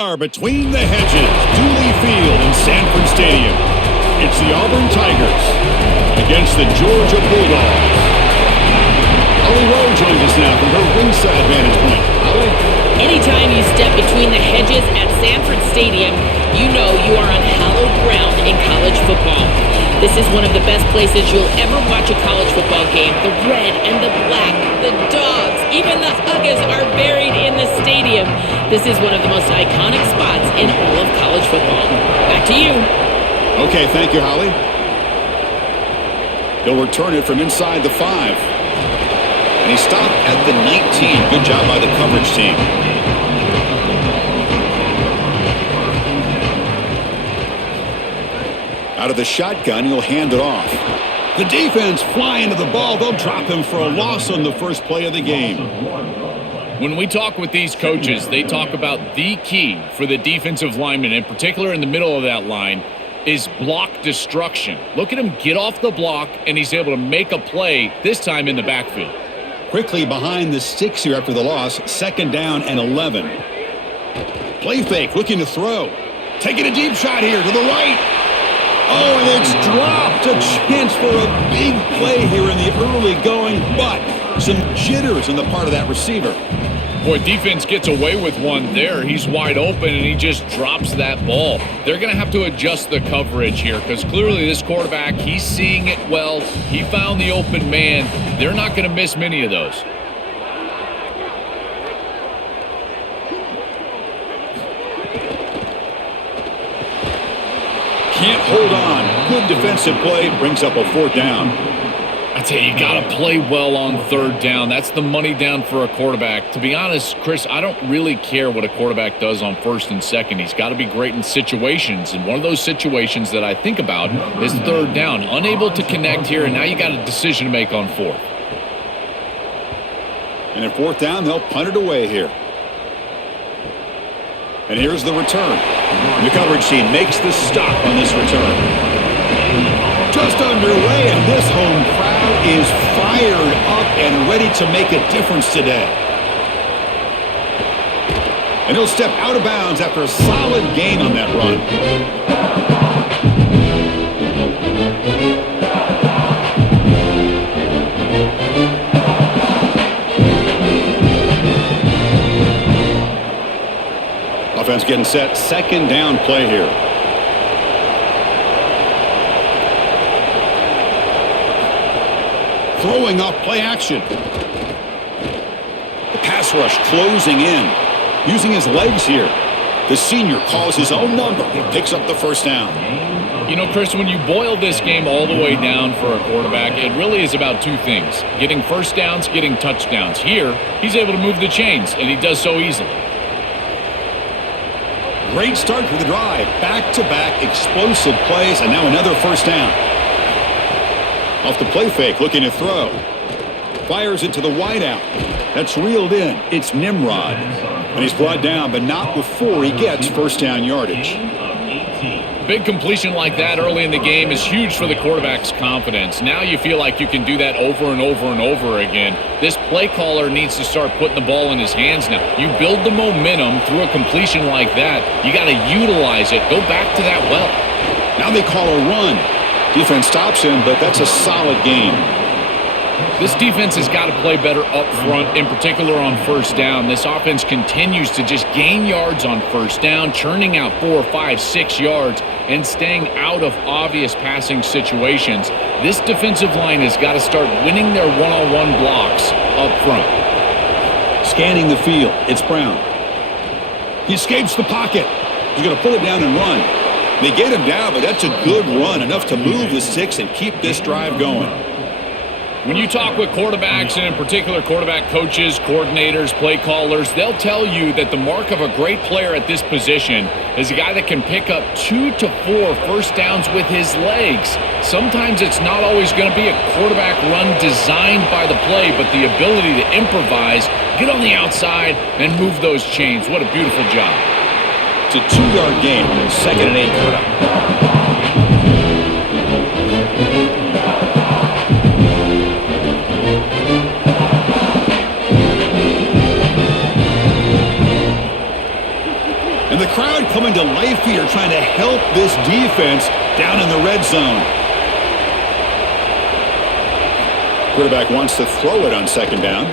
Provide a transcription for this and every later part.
Between the hedges, Dooley Field and Sanford Stadium. It's the Auburn Tigers against the Georgia Bulldogs. Holly Rowe joins us now from her ringside vantage point. Holly? Anytime you step between the hedges at Sanford Stadium, you know you are on hallowed ground in college football. This is one of the best places you'll ever watch a college football game. The red and the black, the dogs, even the Uggas are buried in the stadium. This is one of the most iconic spots in all of college football. Back to you. Okay, thank you, Holly. He'll return it from inside the 5. And he stopped at the 19. Good job by the coverage team. Out of the shotgun, he'll hand it off. The defense flying to the ball. They'll drop him for a loss on the first play of the game. When we talk with these coaches, they talk about the key for the defensive lineman, in particular in the middle of that line, is block destruction. Look at him get off the block, and he's able to make a play, this time in the backfield. Quickly behind the sticks here after the loss, second down and 11. Play fake, looking to throw. Taking a deep shot here to the right. Oh, and it's dropped. A chance for a big play here in the early going, but some jitters on the part of that receiver. Boy, defense gets away with one there. He's wide open, and he just drops that ball. They're going to have to adjust the coverage here because clearly this quarterback, he's seeing it well. He found the open man. They're not going to miss many of those. Can't hold on. Good defensive play. Brings up a fourth down. I tell you, you got to play well on third down. That's the money down for a quarterback. To be honest, Chris, I don't really care what a quarterback does on first and second. He's got to be great in situations. And one of those situations that I think about is third down. Unable to connect here, and now you got a decision to make on fourth. And at fourth down, they'll punt it away here. And here's the return. The coverage team makes the stop on this return. Just underway, and this home crowd is fired up and ready to make a difference today. And he'll step out of bounds after a solid gain on that run. Offense getting set. Second down play here. Throwing off play action. The pass rush closing in. Using his legs here. The senior calls his own number. He picks up the first down. You know, Chris, when you boil this game all the way down for a quarterback, it really is about two things. Getting first downs, getting touchdowns. Here, he's able to move the chains, and he does so easily. Great start for the drive. Back-to-back explosive plays, and now another first down. Off the play fake, looking to throw. Fires it to the wideout. That's reeled in. It's Nimrod. And he's brought down, but not before he gets first down yardage. Big completion like that early in the game is huge for the quarterback's confidence. Now you feel like you can do that over and over and over again. This play caller needs to start putting the ball in his hands now. You build the momentum through a completion like that. You got to utilize it. Go back to that well. Now they call a run. Defense stops him, but that's a solid game. This defense has got to play better up front, in particular on first down. This offense continues to just gain yards on first down, churning out 4, 5, 6 yards, and staying out of obvious passing situations. This defensive line has got to start winning their one-on-one blocks up front. Scanning the field, it's Brown. He escapes the pocket. He's going to pull it down and run. They get him down, but that's a good run, enough to move the sticks and keep this drive going. When you talk with quarterbacks, and in particular quarterback coaches, coordinators, play callers, they'll tell you that the mark of a great player at this position is a guy that can pick up 2 to 4 first downs with his legs. Sometimes it's not always going to be a quarterback run designed by the play, but the ability to improvise, get on the outside, and move those chains. What a beautiful job. It's a 2-yard gain. 2nd and 8 coming up. crowd coming to life here, trying to help this defense down in the red zone. Quarterback wants to throw it on second down.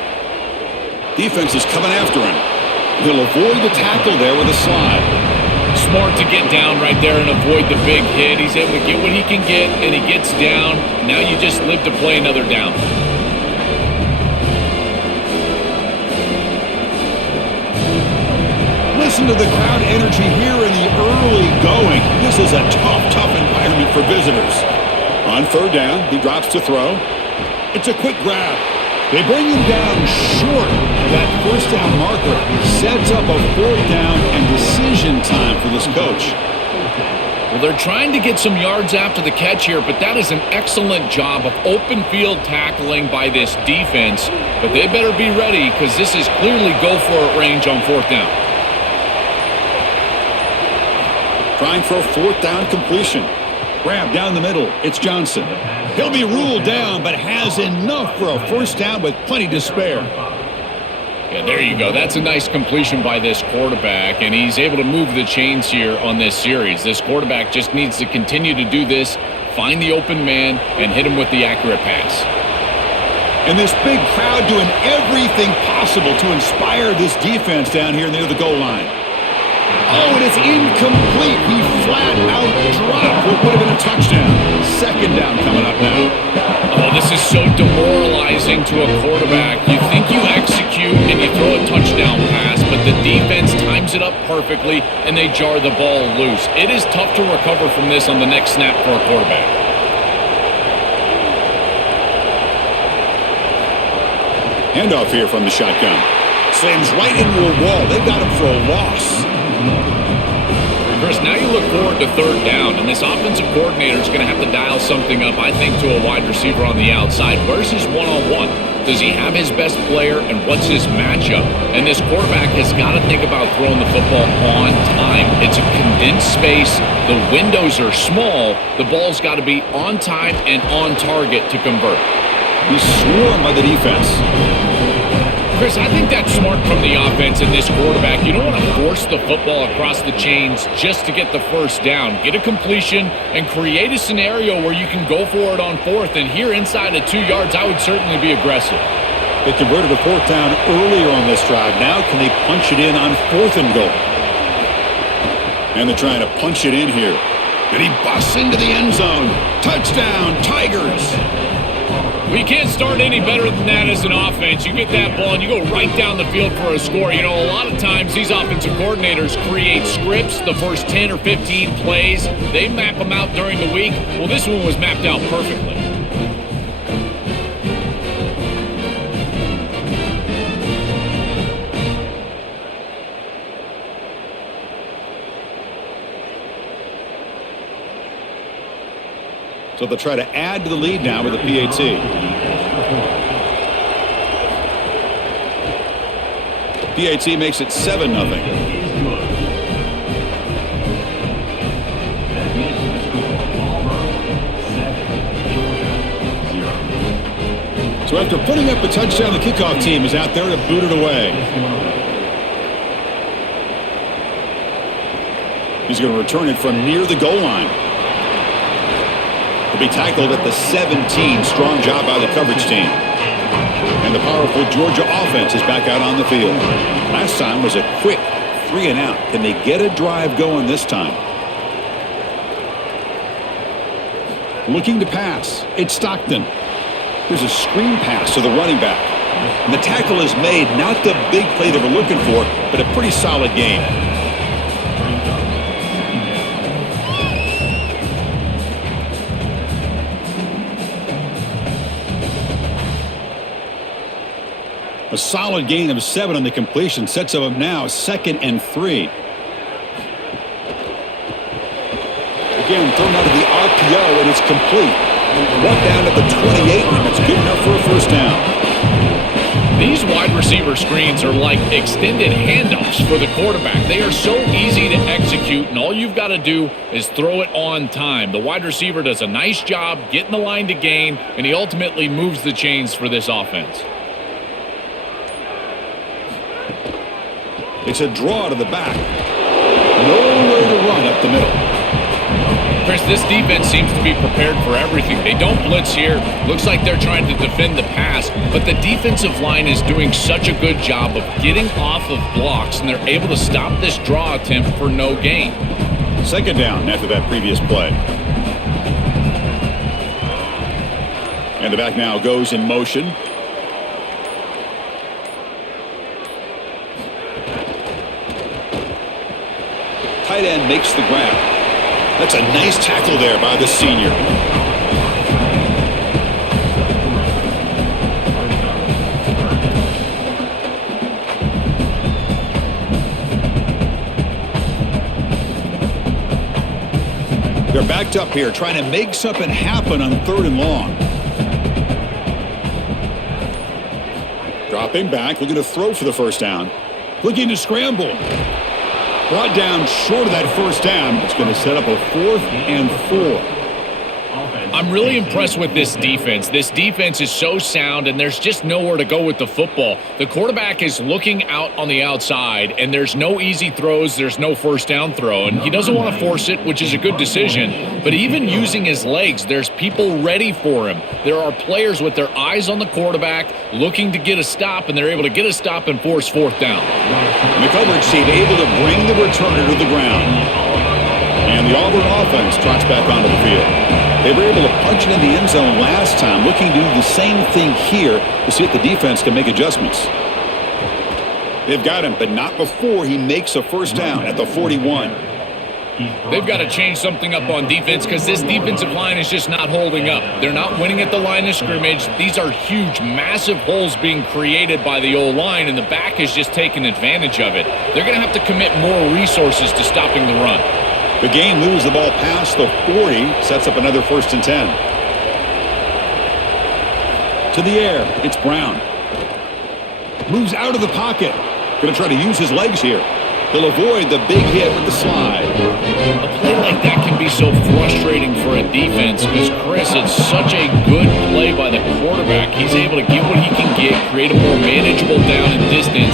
Defense is coming after him. He'll avoid the tackle there with a slide. Smart to get down right there and avoid the big hit. He's able to get what he can get, and he gets down. Now you just live to play another down. Listen to the crowd energy here in the early going. This is a tough environment for visitors. On third down, he drops to throw. It's a quick grab. They bring him down short of that first down marker. Sets up a fourth down and decision time for this coach. Well, they're trying to get some yards after the catch here, but that is an excellent job of open field tackling by this defense. But they better be ready because this is clearly go-for-it range on fourth down. Trying for a fourth down completion. Grab down the middle. It's Johnson. He'll be ruled down, but has enough for a first down with plenty to spare. Yeah, there you go. That's a nice completion by this quarterback, and he's able to move the chains here on this series. This quarterback just needs to continue to do this, find the open man, and hit him with the accurate pass. And this big crowd doing everything possible to inspire this defense down here near the goal line. Oh, and it's incomplete. He flat out dropped what would have been a touchdown. Second down coming up now. Oh, this is so demoralizing to a quarterback. You think you execute and you throw a touchdown pass, but the defense times it up perfectly and they jar the ball loose. It is tough to recover from this on the next snap for a quarterback. Handoff here from the shotgun. Slams right into a wall. They got him for a loss. Chris, now you look forward to third down, and this offensive coordinator is going to have to dial something up, I think, to a wide receiver on the outside. Where's his one-on-one? Does he have his best player, and what's his matchup? And this quarterback has got to think about throwing the football on time. It's a condensed space. The windows are small. The ball's got to be on time and on target to convert. He's swarmed by the defense. Chris, I think that's smart from the offense and this quarterback. You don't want to force the football across the chains just to get the first down. Get a completion and create a scenario where you can go for it on fourth. And here inside of 2 yards, I would certainly be aggressive. They converted a fourth down earlier on this drive. Now can they punch it in on fourth and goal? And they're trying to punch it in here. And he busts into the end zone. Touchdown, Tigers. Well, you can't start any better than that as an offense. You get that ball and you go right down the field for a score. You know, a lot of times these offensive coordinators create scripts, the first 10 or 15 plays. They map them out during the week. Well, this one was mapped out perfectly. So they'll try to add to the lead now with a PAT. PAT makes it 7-0. So after putting up a touchdown, the kickoff team is out there to boot it away. He's going to return it from near the goal line. Be tackled at the 17. Strong job by the coverage team. And the powerful Georgia offense is back out on the field. Last time was a quick 3-and-out. Can they get a drive going this time? Looking to pass. It's Stockton. There's a screen pass to the running back. And the tackle is made. Not the big play they were looking for, but a pretty solid game. A solid gain of 7 on the completion sets them up now 2nd and 3. Again, thrown out of the RPO, and it's complete. One down at the 28, and that's good enough for a first down. These wide receiver screens are like extended handoffs for the quarterback. They are so easy to execute, and all you've got to do is throw it on time. The wide receiver does a nice job getting the line to gain, and he ultimately moves the chains for this offense. It's a draw to the back. No up the middle. Chris, this defense seems to be prepared for everything. They don't blitz here. Looks like they're trying to defend the pass, but the defensive line is doing such a good job of getting off of blocks, and they're able to stop this draw attempt for no gain. Second down after that previous play. And the back now goes in motion. Tight end makes the grab. That's a nice tackle there by the senior. They're backed up here, trying to make something happen on 3rd and long. Dropping back, looking to throw for the first down. Looking to scramble. Brought down short of that first down. It's going to set up a 4th and 4. I'm really impressed with this defense. This defense is so sound, and there's just nowhere to go with the football. The quarterback is looking out on the outside, and there's no easy throws. There's no first down throw, and he doesn't want to force it, which is a good decision. But even using his legs, there's people ready for him. There are players with their eyes on the quarterback looking to get a stop, and they're able to get a stop and force 4th down. And the coverage team able to bring the returner to the ground. And the Auburn offense trots back onto the field. They were able to punch it in the end zone last time, looking to do the same thing here to see if the defense can make adjustments. They've got him, but not before he makes a first down at the 41. They've got to change something up on defense because this defensive line is just not holding up. They're not winning at the line of scrimmage. These are huge, massive holes being created by the O-line, and the back is just taking advantage of it. They're going to have to commit more resources to stopping the run. The game moves the ball past the 40, sets up another 1st and 10. To the air, it's Brown. Moves out of the pocket. Going to try to use his legs here. He'll avoid the big hit with the slide. A play like that can be so frustrating for a defense because, Chris, it's such a good play by the quarterback. He's able to get what he can get, create a more manageable down and distance,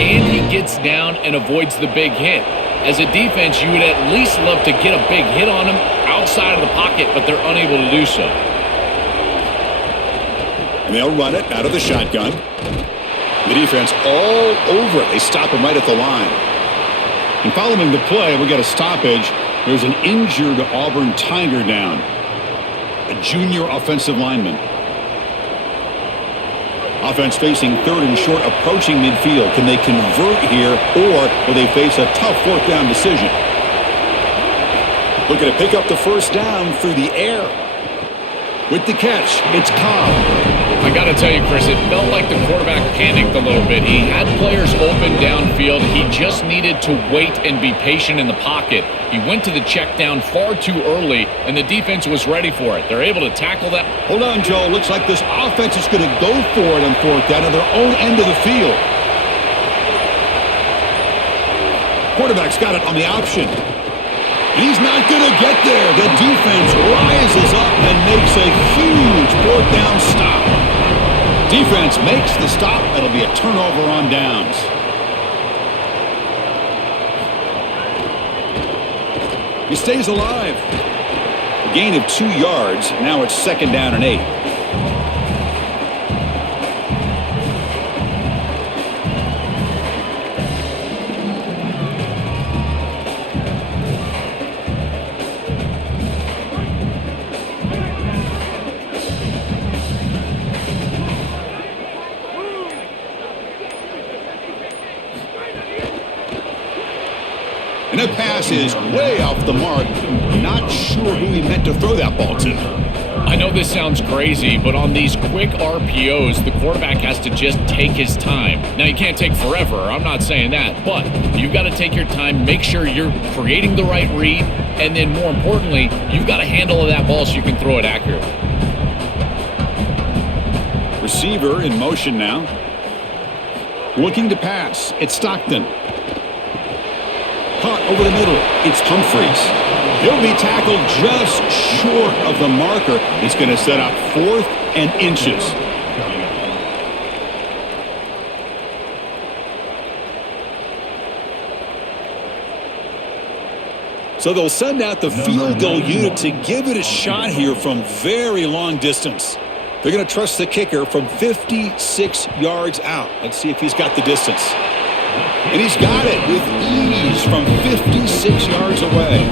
and he gets down and avoids the big hit. As a defense, you would at least love to get a big hit on him outside of the pocket, but they're unable to do so. And they'll run it out of the shotgun. The defense all over it. They stop him right at the line. And following the play, we got a stoppage. There's an injured Auburn Tiger down. A junior offensive lineman. Offense facing 3rd and short, approaching midfield. Can they convert here, or will they face a tough 4th down decision? Looking to pick up the first down through the air. With the catch, it's Cobb. I got to tell you, Chris, it felt like the quarterback panicked a little bit. He had players open downfield. He just needed to wait and be patient in the pocket. He went to the check down far too early, and the defense was ready for it. They're able to tackle that. Hold on, Joe. Looks like this offense is going to go for it on 4th down at their own end of the field. Quarterback's got it on the option. He's not going to get there. The defense rises up and makes a huge 4th down stop. Defense makes the stop. That'll be a turnover on downs. He stays alive. A gain of 2 yards. Now it's 2nd down and 8. And that pass is way off the mark. Not sure who he meant to throw that ball to. I know this sounds crazy, but on these quick RPOs, the quarterback has to just take his time. Now, you can't take forever. I'm not saying that. But you've got to take your time, make sure you're creating the right read, and then more importantly, you've got to handle that ball so you can throw it accurately. Receiver in motion now. Looking to pass. It's Stockton. Caught over the middle. It's Humphreys. He'll be tackled just short of the marker. It's going to set up 4th and inches. So they'll send out the field goal unit to give it a shot here from very long distance. They're going to trust the kicker from 56 yards out. Let's see if he's got the distance. And he's got it with ease from 56 yards away.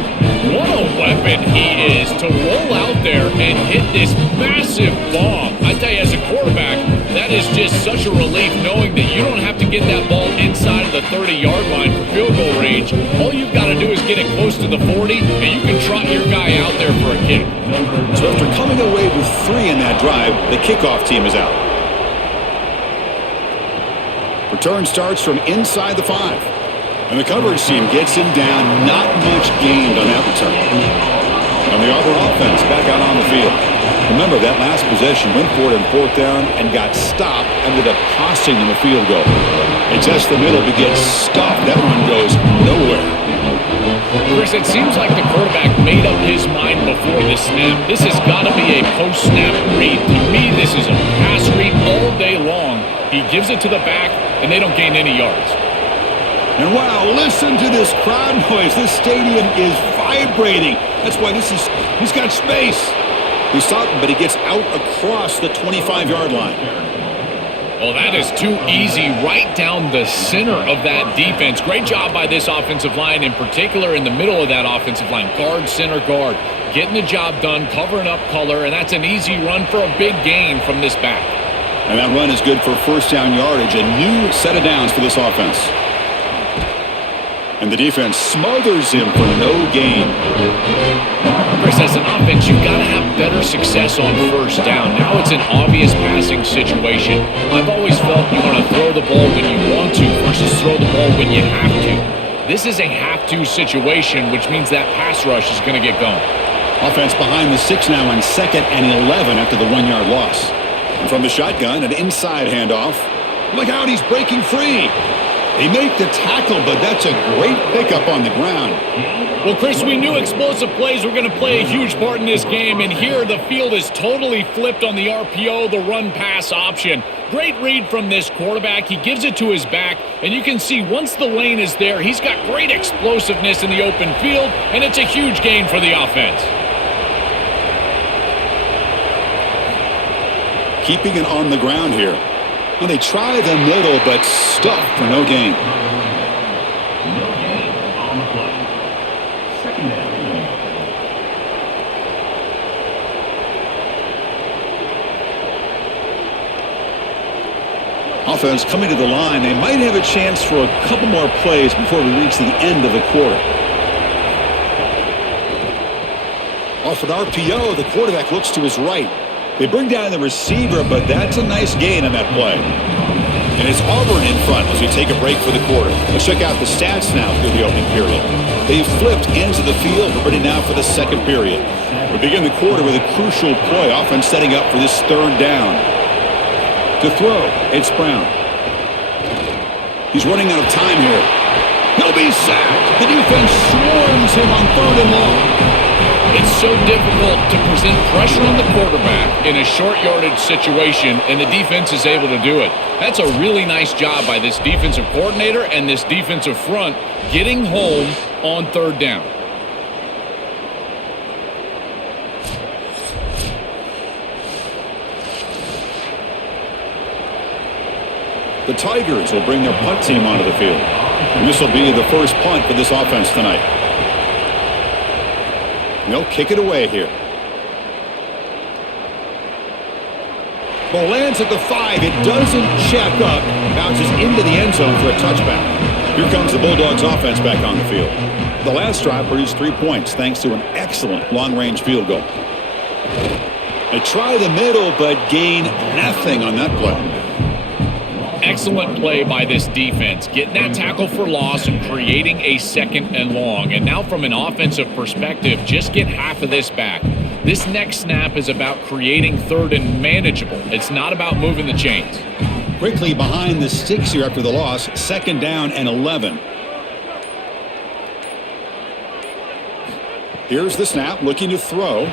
What a weapon he is to roll out there and hit this massive bomb. I tell you, as a quarterback, that is just such a relief knowing that you don't have to get that ball inside of the 30-yard line for field goal range. All you've got to do is get it close to the 40, and you can trot your guy out there for a kick. So after coming away with 3 in that drive, the kickoff team is out. Return starts from inside the 5. And the coverage team gets him down. Not much gained on that return. And the Auburn offense back out on the field. Remember, that last possession went for it in 4th down and got stopped, ended up costing them a field goal. It's just the middle to get stopped. That one goes nowhere. Chris, it seems like the quarterback made up his mind before the snap. This has got to be a post-snap read. To me, this is a pass read all day long. He gives it to the back, and they don't gain any yards. And wow, listen to this crowd noise. This stadium is vibrating. That's why he's got space. He's stopped, but he gets out across the 25-yard line. Well, that is too easy right down the center of that defense. Great job by this offensive line, in particular in the middle of that offensive line. Guard, center, guard. Getting the job done, covering up color, and that's an easy run for a big gain from this back. And that run is good for 1st down yardage. A new set of downs for this offense. And the defense smothers him for no gain. Chris, as an offense, you've got to have better success on 1st down. Now it's an obvious passing situation. I've always felt you want to throw the ball when you want to versus throw the ball when you have to. This is a have-to situation, which means that pass rush is going to get going. Offense behind the 6 now on 2nd and 11 after the 1-yard loss. And from the shotgun, an inside handoff. Look out, he's breaking free. They make the tackle, but that's a great pickup on the ground. Well, Chris, we knew explosive plays were going to play a huge part in this game, and here the field is totally flipped on the RPO, the run-pass option. Great read from this quarterback. He gives it to his back, and you can see once the lane is there, he's got great explosiveness in the open field, and it's a huge gain for the offense. Keeping it on the ground here. Well, they try the middle, but stuffed for no gain. No gain on the play. 2nd down. Offense coming to the line. They might have a chance for a couple more plays before we reach the end of the quarter. Off an RPO, the quarterback looks to his right. They bring down the receiver, but that's a nice gain on that play. And it's Auburn in front as we take a break for the quarter. Let's check out the stats now through the opening period. They've flipped ends of the field, ready now for the 2nd period. We begin the quarter with a crucial play. Offense setting up for this 3rd down. To throw, it's Brown. He's running out of time here. He'll be sacked. The defense swarms him on 3rd and long. It's so difficult to present pressure on the quarterback in a short yardage situation, and the defense is able to do it. That's a really nice job by this defensive coordinator and this defensive front getting home on 3rd down. The Tigers will bring their punt team onto the field. And this will be the first punt for this offense tonight. They'll kick it away here. Ball lands at the 5. It doesn't check up. Bounces into the end zone for a touchback. Here comes the Bulldogs offense back on the field. The last drive produced 3 points thanks to an excellent long-range field goal. They try the middle but gain nothing on that play. Excellent play by this defense, getting that tackle for loss and creating a 2nd and long. And now from an offensive perspective, just get half of this back. This next snap is about creating 3rd and manageable. It's not about moving the chains. Quickly behind the 6 here after the loss, 2nd down and 11. Here's the snap, looking to throw.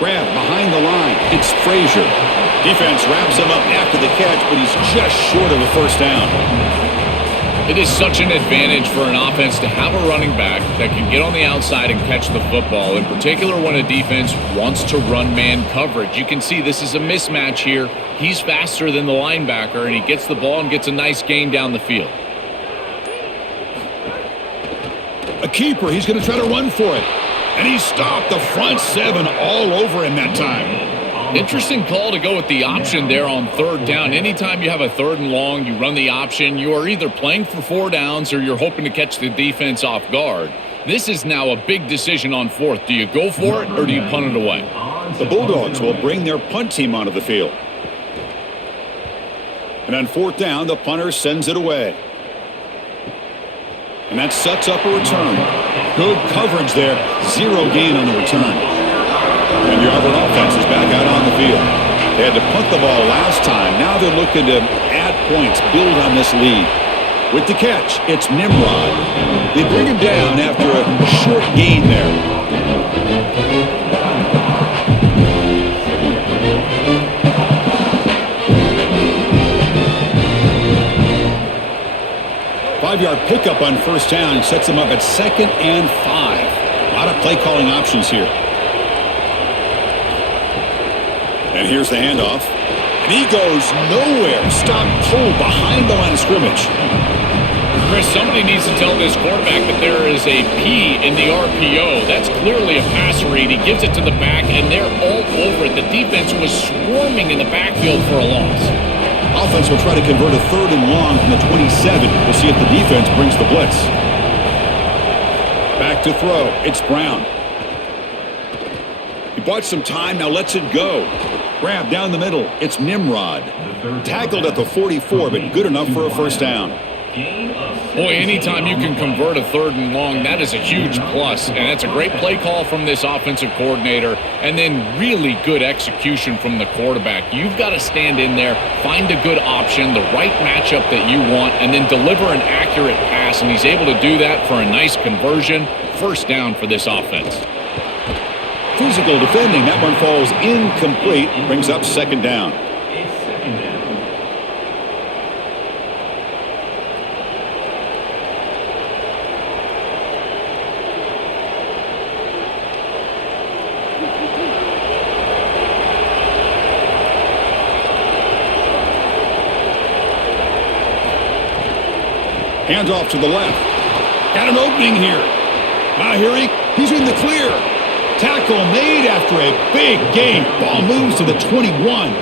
Grab behind the line. It's Frazier. Defense wraps him up after the catch, but he's just short of a 1st down. It is such an advantage for an offense to have a running back that can get on the outside and catch the football, in particular when a defense wants to run man coverage. You can see this is a mismatch here. He's faster than the linebacker, and he gets the ball and gets a nice gain down the field. A keeper, he's going to try to run for it. And he stopped the front seven all over him that time. Interesting call to go with the option there on third down. Anytime you have a third and long, you run the option, you are either playing for 4 downs or you're hoping to catch the defense off guard. This is now a big decision on fourth. Do you go for it or do you punt it away? The Bulldogs will bring their punt team onto the field. And on fourth down, the punter sends it away. And that sets up a return. Good coverage there. 0 gain on the return. And the Auburn offense is back out on the field. They had to punt the ball last time. Now they're looking to add points, build on this lead. With the catch, it's Nimrod. They bring him down after a short gain there. Five-yard pickup on first down sets them up at 2nd and 5. A lot of play calling options here. And here's the handoff. And he goes nowhere. Stopped cold behind the line of scrimmage. Chris, somebody needs to tell this quarterback that there is a P in the RPO. That's clearly a pass read. He gives it to the back, and they're all over it. The defense was swarming in the backfield for a loss. Offense will try to convert a 3rd and long from the 27. We'll see if the defense brings the blitz. Back to throw. It's Brown. He bought some time. Now lets it go. Grab down the middle. It's Nimrod. Tackled at the 44, but good enough for a first down. Boy, anytime you can convert a 3rd and long, that is a huge plus. And that's a great play call from this offensive coordinator. And then really good execution from the quarterback. You've got to stand in there, find a good option, the right matchup that you want, and then deliver an accurate pass. And he's able to do that for a nice conversion. First down for this offense. Physical defending. That one falls incomplete. Brings up 2nd down. Hands off to the left. Got an opening here. He's in the clear. Tackle made after a big gain. Ball moves to the 21.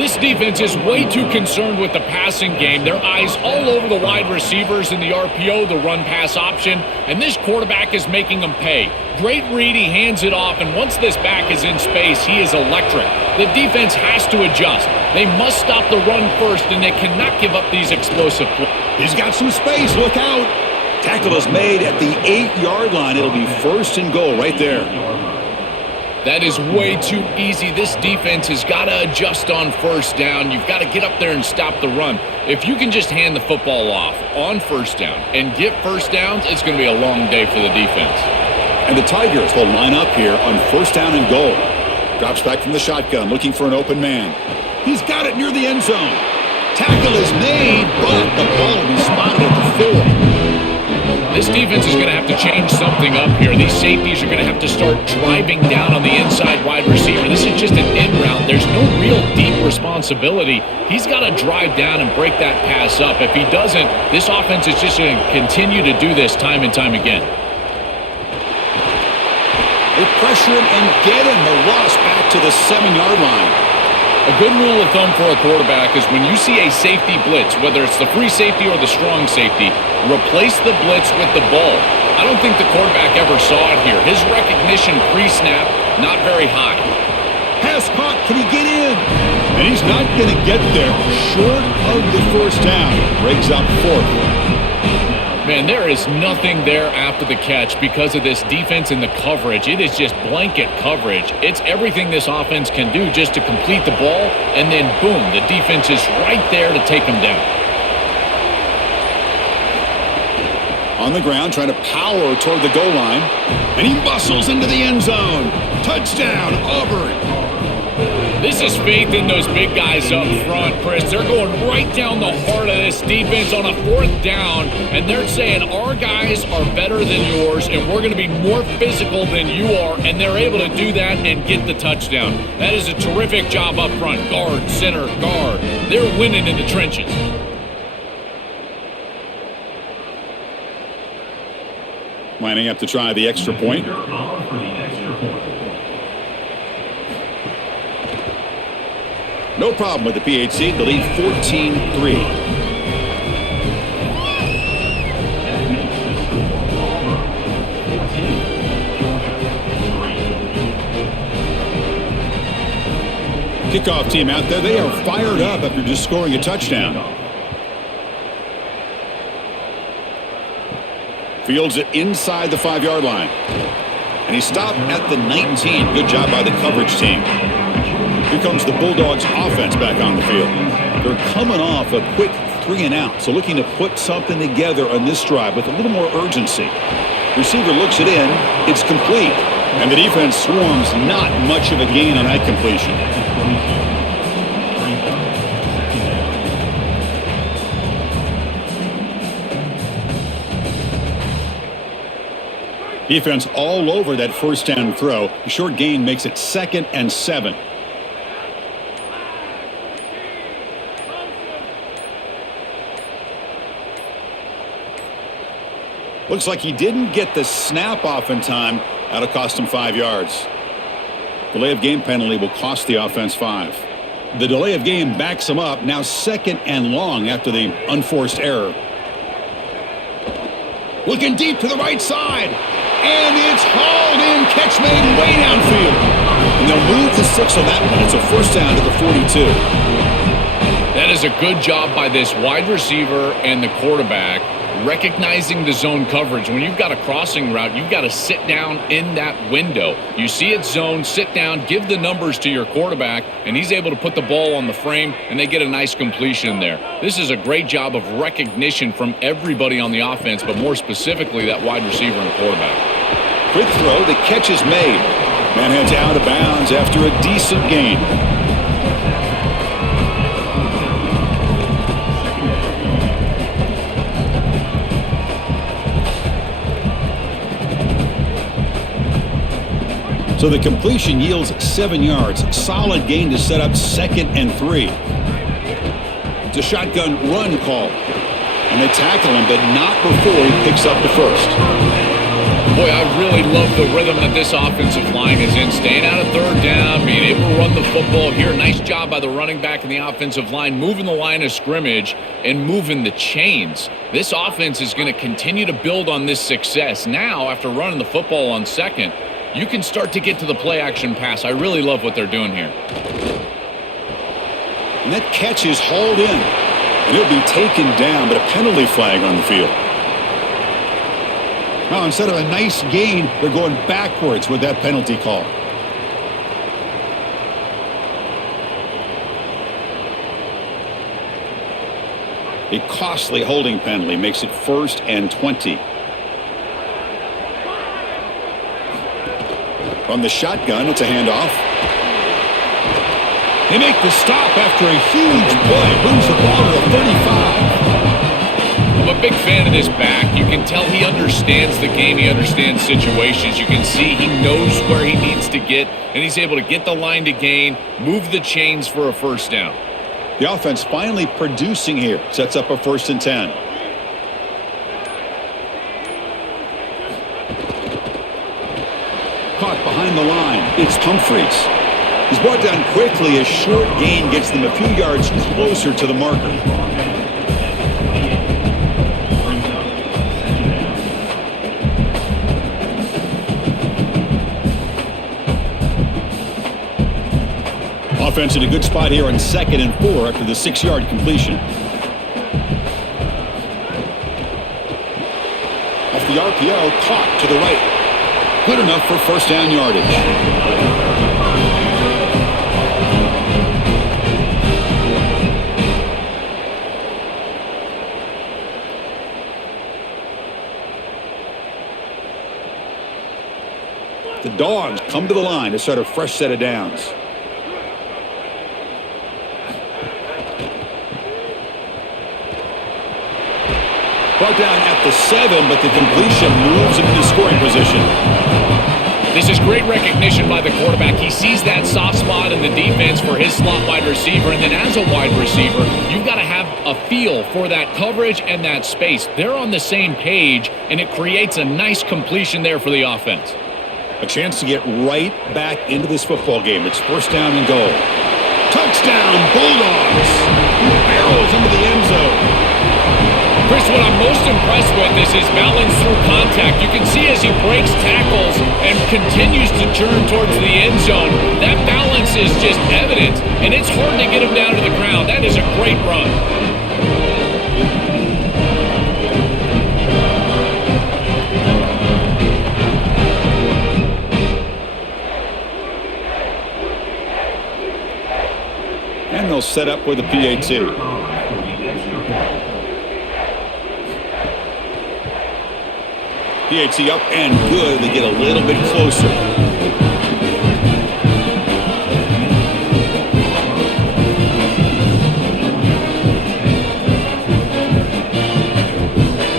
This defense is way too concerned with the passing game. Their eyes all over the wide receivers in the RPO, the run-pass option, and this quarterback is making them pay. Great read, he hands it off, and once this back is in space, he is electric. The defense has to adjust. They must stop the run first, and they cannot give up these explosive plays. He's got some space. Look out. Tackle is made at the 8-yard line. It'll be 1st and goal right there. That is way too easy. This defense has got to adjust on first down. You've got to get up there and stop the run. If you can just hand the football off on first down and get first downs, it's going to be a long day for the defense. And the Tigers will line up here on 1st down and goal. Drops back from the shotgun, looking for an open man. He's got it near the end zone. Tackle is made, but the ball will be spotted at the 4. This defense is going to have to change something up here. These safeties are going to have to start driving down on the inside wide receiver. This is just an end route. There's no real deep responsibility. He's got to drive down and break that pass up. If he doesn't, this offense is just going to continue to do this time and time again. They pressure him and get him. The loss back to the 7-yard line. A good rule of thumb for a quarterback is when you see a safety blitz, whether it's the free safety or the strong safety, replace the blitz with the ball. I don't think the quarterback ever saw it here. His recognition pre-snap, not very high. Pass caught. Can he get in? And he's not going to get there. Short of the first down. Breaks up 4th. Man, there is nothing there after the catch because of this defense and the coverage. It is just blanket coverage. It's everything this offense can do just to complete the ball, and then boom, the defense is right there to take them down. On the ground, trying to power toward the goal line, and he muscles into the end zone. Touchdown, Auburn. This is faith in those big guys up front, Chris. They're going right down the heart of this defense on a 4th down, and they're saying our guys are better than yours, and we're going to be more physical than you are, and they're able to do that and get the touchdown. That is a terrific job up front. Guard, center, guard. They're winning in the trenches. Lining up to try the extra point. No problem with the PHC. The lead 14-3. Kickoff team out there. They are fired up after just scoring a touchdown. Fields it inside the 5-yard line. And he stopped at the 19. Good job by the coverage team. Here comes the Bulldogs offense back on the field. They're coming off a quick 3-and-out, so looking to put something together on this drive with a little more urgency. Receiver looks it in. It's complete. And the defense swarms. Not much of a gain on that completion. Defense all over that first down throw. The short gain makes it 2nd and 7. Looks like he didn't get the snap off in time. That'll cost him 5 yards. Delay of game penalty will cost the offense 5. The delay of game backs him up. Now 2nd and long after the unforced error. Looking deep to the right side. And it's hauled in. Catch made way downfield. And they'll move the 6 on that one. It's a first down to the 42. That is a good job by this wide receiver and the quarterback recognizing the zone coverage. When you've got a crossing route, you've got to sit down in that window. You see it zone, sit down, give the numbers to your quarterback, and he's able to put the ball on the frame, and they get a nice completion there. This is a great job of recognition from everybody on the offense, but more specifically that wide receiver and quarterback. Quick throw, the catch is made. Man heads out of bounds after a decent gain. So the completion yields 7 yards. Solid gain to set up 2nd and 3. It's a shotgun run call. And they tackle him, but not before he picks up the first. Boy, I really love the rhythm that this offensive line is in. Staying out of 3rd down, being able to run the football here. Nice job by the running back and the offensive line, moving the line of scrimmage and moving the chains. This offense is going to continue to build on this success. Now, after running the football on 2nd, you can start to get to the play-action pass. I really love what they're doing here. And that catch is hauled in. And it'll be taken down, but a penalty flag on the field. Now, instead of a nice gain, they're going backwards with that penalty call. A costly holding penalty makes it 1st and 20. From the shotgun, it's a handoff. They make the stop after a huge play. Moves the ball to the 35. I'm a big fan of this back. You can tell he understands the game. He understands situations. You can see he knows where he needs to get, and he's able to get the line to gain, move the chains for a first down. The offense finally producing here. Sets up a 1st and 10. Caught behind the line. It's Humphreys. He's brought down quickly. A short gain gets them a few yards closer to the marker. Offense in a good spot here on 2nd and 4 after the 6-yard completion. Off the RPO, caught to the right. Good enough for first down yardage. The Dogs come to the line to start a fresh set of downs. Brought down at the 7, but the completion moves into the scoring position. This is great recognition by the quarterback. He sees that soft spot in the defense for his slot wide receiver, and then as a wide receiver, you've got to have a feel for that coverage and that space. They're on the same page, and it creates a nice completion there for the offense. A chance to get right back into this football game. It's first down and goal. Touchdown, Bulldogs! Barrels into the end zone. Chris, what I'm most impressed with is his balance through contact. You can see as he breaks tackles and continues to turn towards the end zone, that balance is just evident, and it's hard to get him down to the ground. That is a great run. And they'll set up with a PAT. PAT up and good. They get a little bit closer.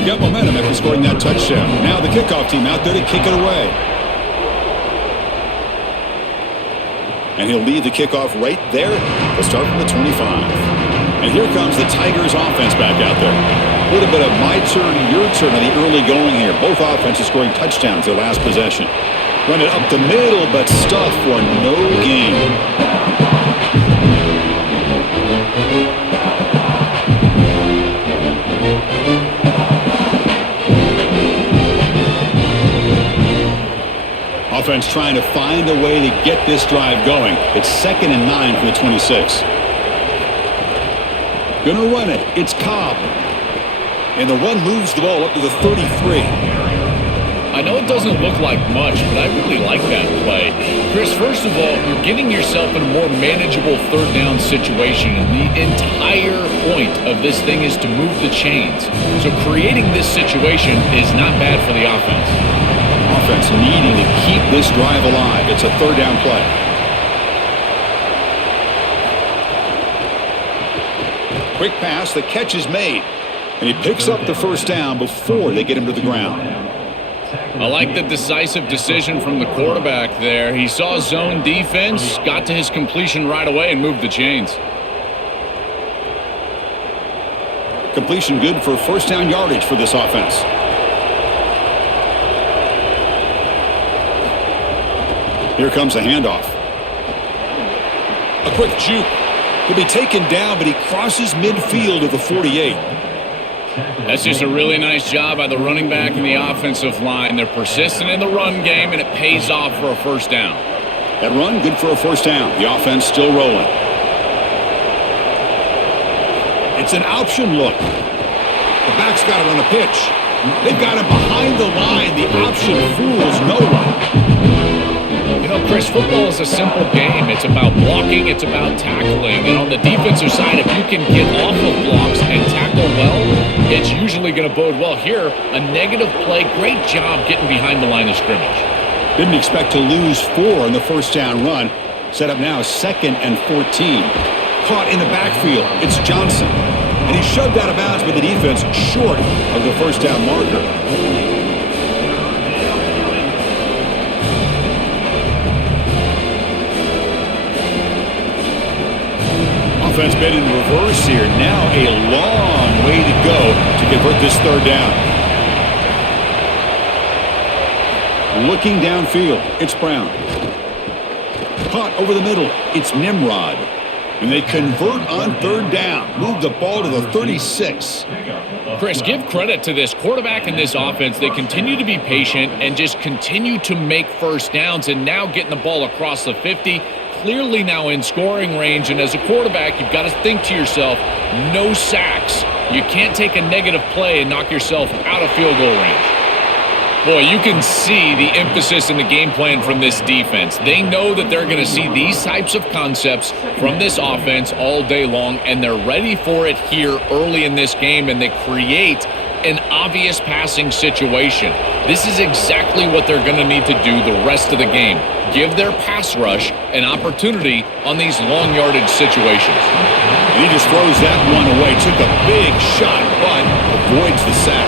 Got momentum after scoring that touchdown. Now the kickoff team out there to kick it away. And he'll lead the kickoff right there. They'll start from the 25. And here comes the Tigers offense back out there. A little bit of my turn, your turn on the early going here. Both offenses scoring touchdowns their last possession. Run it up the middle, but stuff for no gain. Offense trying to find a way to get this drive going. It's 2nd and 9 from the 26. Gonna run it. It's Cobb. And the run moves the ball up to the 33. I know it doesn't look like much, but I really like that play. Chris, first of all, you're getting yourself in a more manageable third down situation, and the entire point of this thing is to move the chains. So creating this situation is not bad for the offense. Offense needing to keep this drive alive. It's a third down play. Quick pass, the catch is made. And he picks up the first down before they get him to the ground. I like the decisive decision from the quarterback there. He saw zone defense, got to his completion right away, and moved the chains. Completion good for first down yardage for this offense. Here comes a handoff. A quick juke. He'll be taken down, but he crosses midfield at the 48. That's just a really nice job by the running back and the offensive line. They're persistent in the run game, and it pays off for a first down. That run, good for a first down. The offense still rolling. It's an option look. The back's got it on the pitch. They've got him behind the line. The option fools no one. You know, Chris, football is a simple game. It's about blocking, it's about tackling. And on the defensive side, if you can get off of blocks and tackle well, it's usually going to bode well. Here, a negative play. Great job getting behind the line of scrimmage. Didn't expect to lose 4 on the first down run. Set up now 2nd and 14. Caught in the backfield. It's Johnson. And he shoved out of bounds with the defense short of the first down marker. Offense been in reverse here. Now a long way to go to convert this third down. Looking downfield, it's Brown. Caught over the middle, it's Nimrod. And they convert on third down. Move the ball to the 36. Chris, give credit to this quarterback and this offense. They continue to be patient and just continue to make first downs, and now getting the ball across the 50. Clearly now in scoring range, and as a quarterback, you've got to think to yourself, no sacks. You can't take a negative play and knock yourself out of field goal range. Boy, you can see the emphasis in the game plan from this defense. They know that they're going to see these types of concepts from this offense all day long, and they're ready for it here early in this game, and they create an obvious passing situation. This is exactly what they're going to need to do the rest of the game. Give their pass rush an opportunity on these long yardage situations. And he just throws that one away. Took a big shot, but avoids the sack.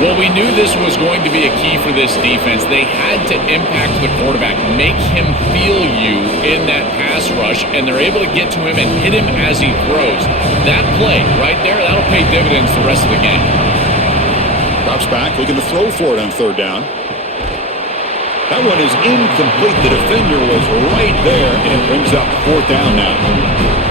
Well, we knew this was going to be a key for this defense. They had to impact the quarterback, make him feel you in that pass rush, and they're able to get to him and hit him as he throws. That play right there, that'll pay dividends the rest of the game. Drops back, looking to throw for it on third down. That one is incomplete. The defender was right there, and it brings up fourth down now.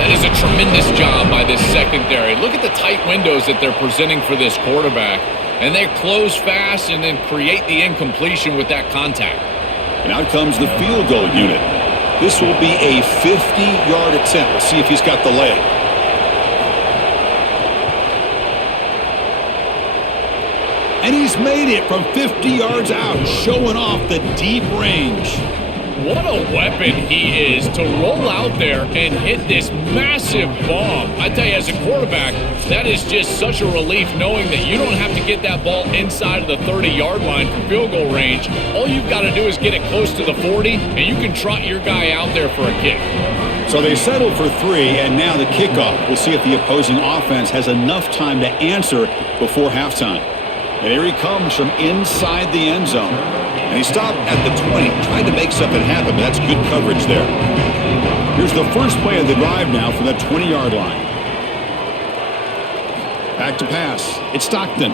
That is a tremendous job by this secondary. Look at the tight windows that they're presenting for this quarterback. And they close fast and then create the incompletion with that contact. And out comes the field goal unit. This will be a 50-yard attempt. Let's see if he's got the leg. And he's made it from 50 yards out, showing off the deep range. What a weapon he is to roll out there and hit this massive bomb. I tell you, as a quarterback, that is just such a relief knowing that you don't have to get that ball inside of the 30-yard line for field goal range. All you've got to do is get it close to the 40, and you can trot your guy out there for a kick. So they settled for 3, and now the kickoff. We'll see if the opposing offense has enough time to answer before halftime. And here he comes from inside the end zone. And he stopped at the 20, tried to make something happen, but that's good coverage there. Here's the first play of the drive now from that 20-yard line. Back to pass. It's Stockton.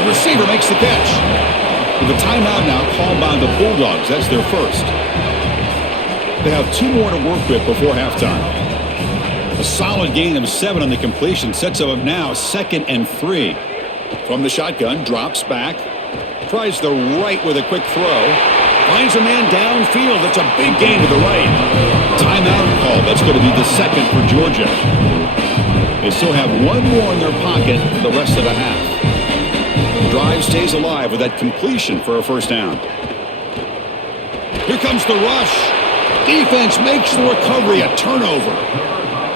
The receiver makes the catch. With a timeout now called by the Bulldogs. That's their first. They have 2 more to work with before halftime. A solid gain of 7 on the completion sets them up now 2nd and 3. From the shotgun, drops back. Tries the right with a quick throw. Finds a man downfield. That's a big gain to the right. Timeout call. That's going to be the second for Georgia. They still have 1 more in their pocket for the rest of the half. The drive stays alive with that completion for a first down. Here comes the rush. Defense makes the recovery. A turnover.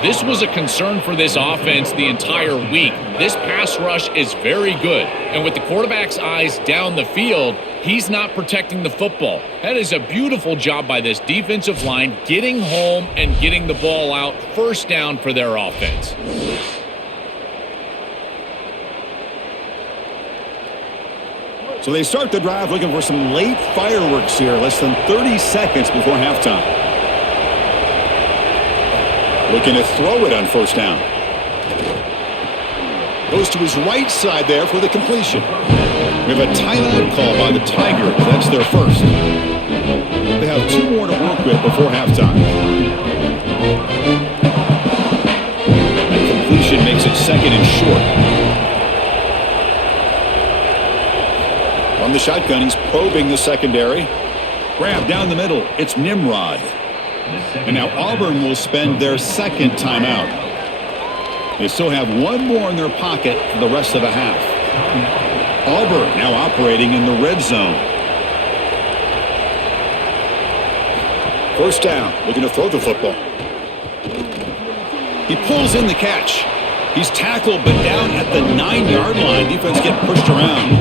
This was a concern for this offense the entire week. This pass rush is very good. And with the quarterback's eyes down the field, he's not protecting the football. That is a beautiful job by this defensive line, getting home and getting the ball out. First down for their offense. So they start the drive looking for some late fireworks here. Less than 30 seconds before halftime. Looking to throw it on first down. Goes to his right side there for the completion. We have a timeout call by the Tigers. That's their first. They have 2 more to work with before halftime. That completion makes it 2nd and short. From the shotgun, he's probing the secondary. Grab down the middle. It's Nimrod. And now Auburn will spend their 2nd timeout. They still have 1 more in their pocket for the rest of the half. Auburn now operating in the red zone. First down, looking to throw the football. He pulls in the catch. He's tackled, but down at the 9-yard line. Defense getting pushed around.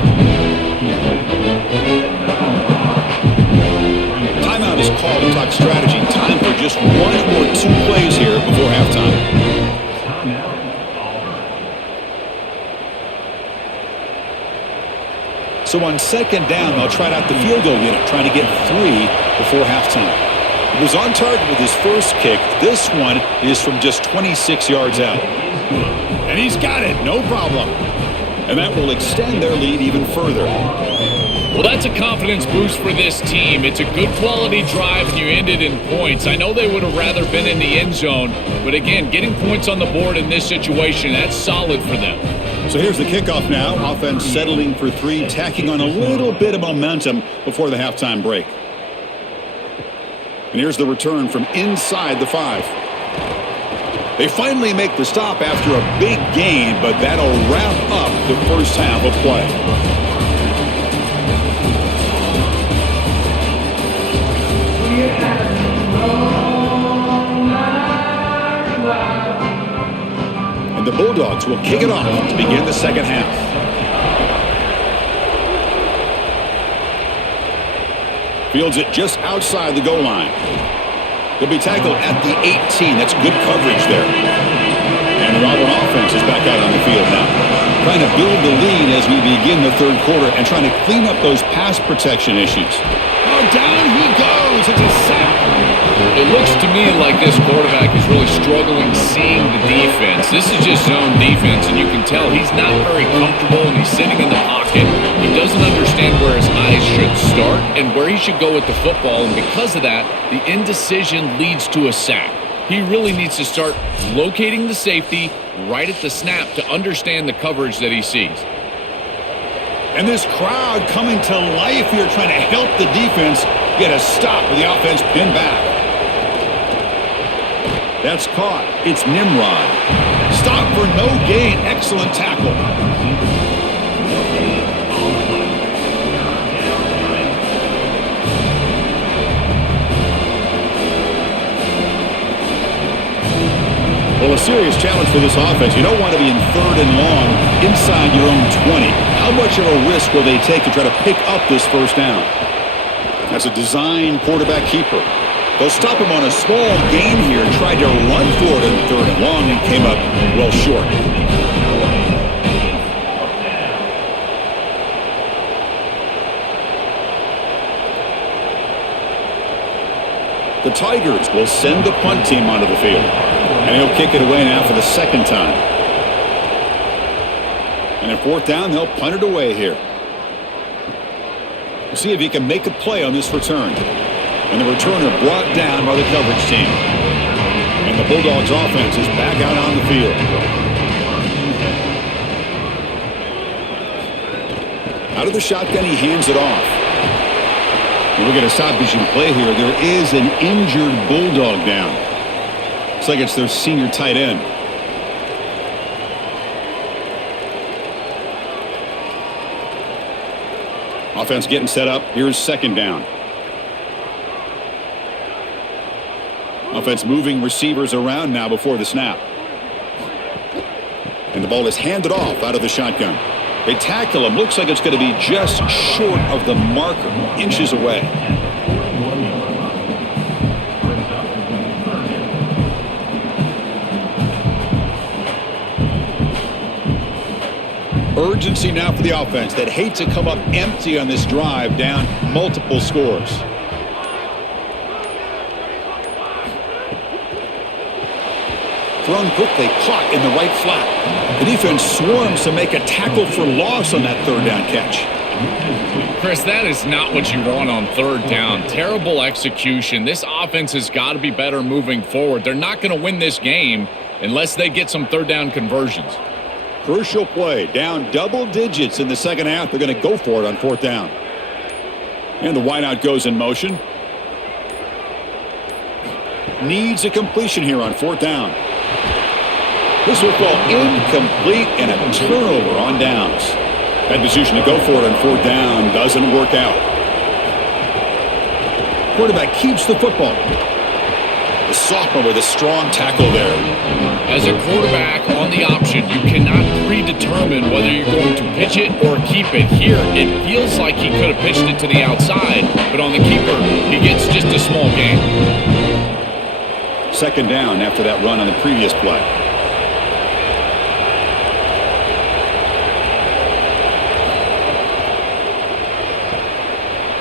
Timeout is called to talk strategy. Time for just 1 or 2 plays here before halftime. So on 2nd down, they'll try out the field goal unit, trying to get 3 before halftime. He was on target with his first kick. This one is from just 26 yards out. And he's got it, no problem. And that will extend their lead even further. Well, that's a confidence boost for this team. It's a good quality drive, and you ended in points. I know they would have rather been in the end zone, but again, getting points on the board in this situation, that's solid for them. So here's the kickoff now. Offense settling for 3, tacking on a little bit of momentum before the halftime break. And here's the return from inside the 5. They finally make the stop after a big gain, but that'll wrap up the first half of play. And the Bulldogs will kick it off to begin the second half. Fields it just outside the goal line. He'll be tackled at the 18. That's good coverage there. And the Auburn offense is back out on the field now. Trying to build the lead as we begin the third quarter and trying to clean up those pass protection issues. Oh, down he goes. It's a sack. It looks to me like this quarterback is really struggling seeing the defense. This is just zone defense, and you can tell he's not very comfortable, and he's sitting in the pocket. He doesn't understand where his eyes should start and where he should go with the football, and because of that, the indecision leads to a sack. He really needs to start locating the safety right at the snap to understand the coverage that he sees. And this crowd coming to life here, trying to help the defense get a stop with the offense pinned back. That's caught. It's Nimrod. Stop for no gain. Excellent tackle. Well, a serious challenge for this offense. You don't want to be in 3rd and long inside your own 20. How much of a risk will they take to try to pick up this first down? That's a design quarterback keeper. They'll stop him on a small gain here. Tried to run for it in 3rd and long and came up well short. The Tigers will send the punt team onto the field. And he'll kick it away now for the 2nd time. And in 4th down, they'll punt it away here. We'll see if he can make a play on this return. And the returner brought down by the coverage team. And the Bulldogs offense is back out on the field. Out of the shotgun, he hands it off. And we'll get a stoppage in play here. There is an injured Bulldog down. Looks like it's their senior tight end. Offense getting set up. Here's 2nd down. Offense moving receivers around now before the snap. And the ball is handed off out of the shotgun. They tackle him. Looks like it's going to be just short of the marker. Inches away. Urgency now for the offense that hate to come up empty on this drive, down multiple scores. Thrown quickly, caught in the right flat. The defense swarms to make a tackle for loss on that 3rd down catch. Chris, that is not what you want on 3rd down. Terrible execution. This offense has got to be better moving forward. They're not going to win this game unless they get some 3rd down conversions. Crucial play, down double digits in the 2nd half. They're going to go for it on 4th down. And the wideout goes in motion. Needs a completion here on 4th down. This will fall incomplete and a turnover on downs. That decision to go for it on 4th down doesn't work out. Quarterback keeps the football. The sophomore with a strong tackle there. As a quarterback on the option, you cannot predetermine whether you're going to pitch it or keep it. Here, it feels like he could have pitched it to the outside, but on the keeper, he gets just a small gain. 2nd down after that run on the previous play.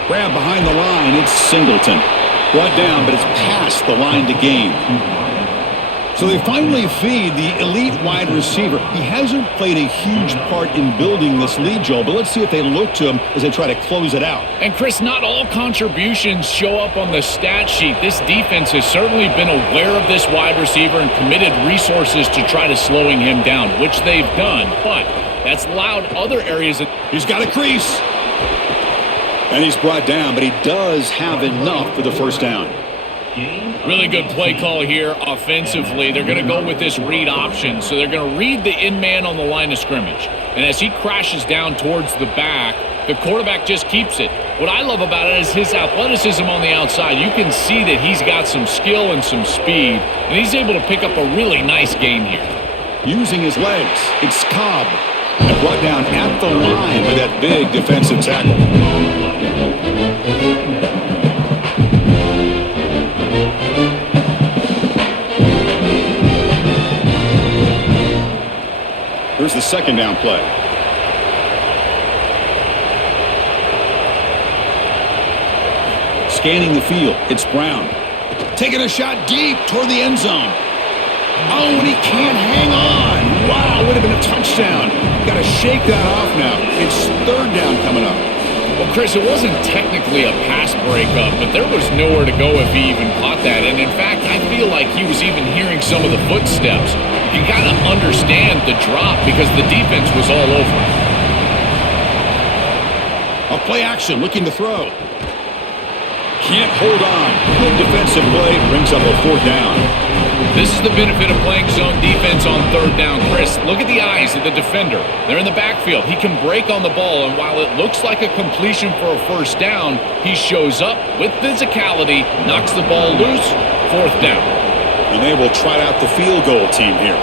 Grab behind the line. It's Singleton. Brought down, but it's past the line to gain. So they finally feed the elite wide receiver. He hasn't played a huge part in building this lead, Joel, but let's see if they look to him as they try to close it out. And, Chris, not all contributions show up on the stat sheet. This defense has certainly been aware of this wide receiver and committed resources to try to slowing him down, which they've done, but that's allowed other areas. He's got a crease. And he's brought down, but he does have enough for the 1st down. Really good play call here offensively. They're going to go with this read option. So they're going to read the in-man on the line of scrimmage. And as he crashes down towards the back, the quarterback just keeps it. What I love about it is his athleticism on the outside. You can see that he's got some skill and some speed, and he's able to pick up a really nice gain here. Using his legs, it's Cobb. And brought down at the line with that big defensive tackle. second down play. Scanning the field, it's Brown. Taking a shot deep toward the end zone. Oh, and he can't hang on. Wow, would have been a touchdown. Got to shake that off now. It's third down coming up. Well, Chris, it wasn't technically a pass breakup, but there was nowhere to go if he even caught that. And in fact, I feel like he was even hearing some of the footsteps. You can kind of understand the drop because the defense was all over him. A play action, looking to throw. Can't hold on. Good defensive play, brings up a fourth down. This is the benefit of playing zone defense on third down. Chris, look at the eyes of the defender. They're in the backfield. He can break on the ball, and while it looks like a completion for a first down, he shows up with physicality, knocks the ball loose, fourth down. And they will trot out the field goal team here.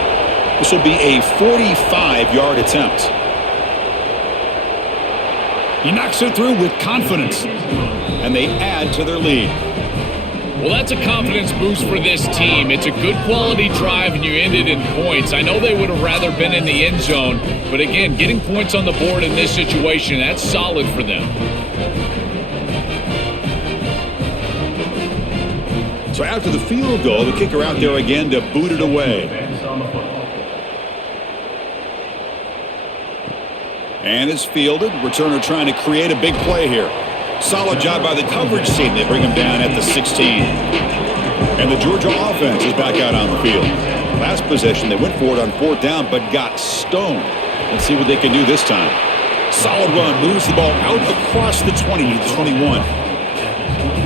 This will be a 45-yard attempt. He knocks it through with confidence, and they add to their lead. Well, that's a confidence boost for this team. It's a good quality drive, and you ended in points. I know they would have rather been in the end zone, but again, getting points on the board in this situation, that's solid for them. So after the field goal, the kicker out there again to boot it away. And it's fielded. Returner trying to create a big play here. Solid job by the coverage team. They bring him down at the 16. And the Georgia offense is back out on the field. Last possession, they went for it on fourth down, but got stoned. Let's see what they can do this time. Solid run. Moves the ball out across the 20 to the 21.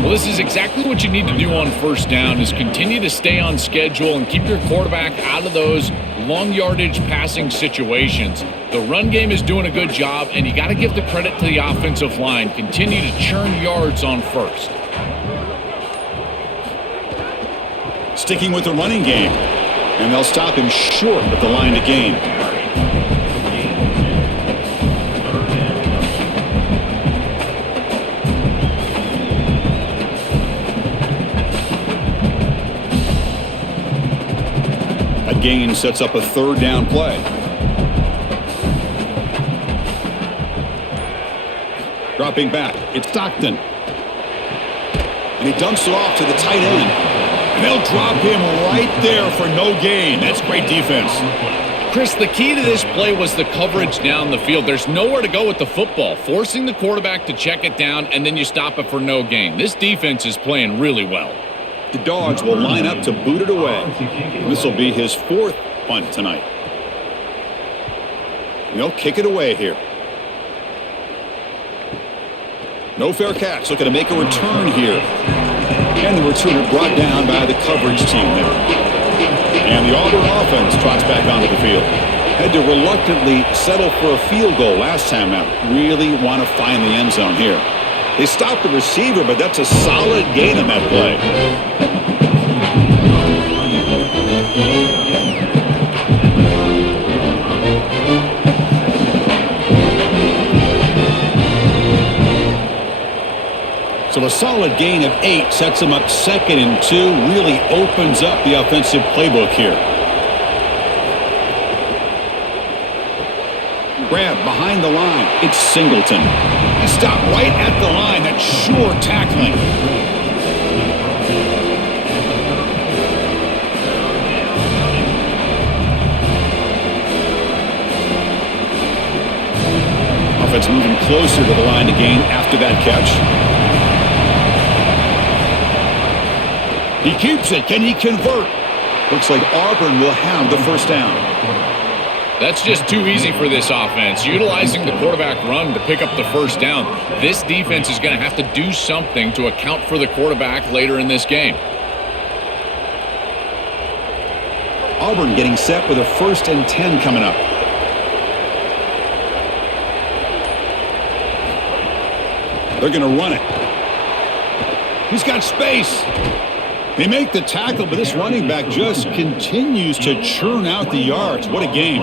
Well, this is exactly what you need to do on first down is continue to stay on schedule and keep your quarterback out of those long yardage passing situations. The run game is doing a good job, and you got to give the credit to the offensive line. Continue to churn yards on first. Sticking with the running game, and they'll stop him short of the line to gain. That gain sets up a third down play. Dropping back, it's Stockton. And he dumps it off to the tight end. And they'll drop him right there for no gain. That's great defense. Chris, the key to this play was the coverage down the field. There's nowhere to go with the football. Forcing the quarterback to check it down, and then you stop it for no gain. This defense is playing really well. The Dogs will line up to boot it away. This will be his fourth punt tonight. And they'll kick it away here. No fair catch. Looking to make a return here. And the returner brought down by the coverage team there. And the Auburn offense trots back onto the field. Had to reluctantly settle for a field goal last time out. Really want to find the end zone here. They stopped the receiver, but that's a solid gain on that play. So a solid gain of 8 sets them up 2nd and 2. Really opens up the offensive playbook here. Grab behind the line. It's Singleton. He stopped right at the line. That's sure tackling. Offense moving closer to the line to gain after that catch. He keeps it. Can he convert? Looks like Auburn will have the first down. That's just too easy for this offense. Utilizing the quarterback run to pick up the first down. This defense is going to have to do something to account for the quarterback later in this game. Auburn getting set with a 1st and 10 coming up. They're going to run it. He's got space. They make the tackle, but this running back just continues to churn out the yards. What a game.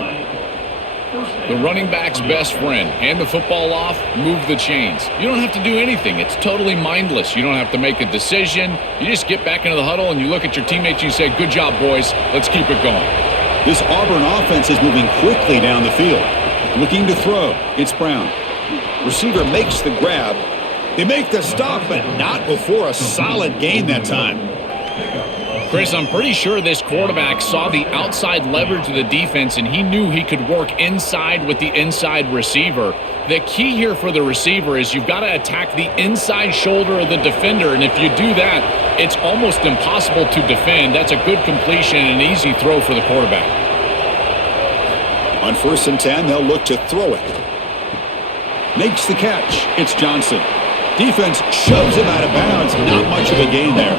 The running back's best friend. Hand the football off, move the chains. You don't have to do anything. It's totally mindless. You don't have to make a decision. You just get back into the huddle and you look at your teammates and you say, good job, boys. Let's keep it going. This Auburn offense is moving quickly down the field. Looking to throw. It's Brown. Receiver makes the grab. They make the stop, but not before a solid gain that time. Chris, I'm pretty sure this quarterback saw the outside leverage of the defense, and he knew he could work inside with the inside receiver. The key here for the receiver is you've got to attack the inside shoulder of the defender, and if you do that, it's almost impossible to defend. That's a good completion and an easy throw for the quarterback. On 1st and 10, they'll look to throw it. Makes the catch. It's Johnson. Defense shoves him out of bounds. Not much of a gain there.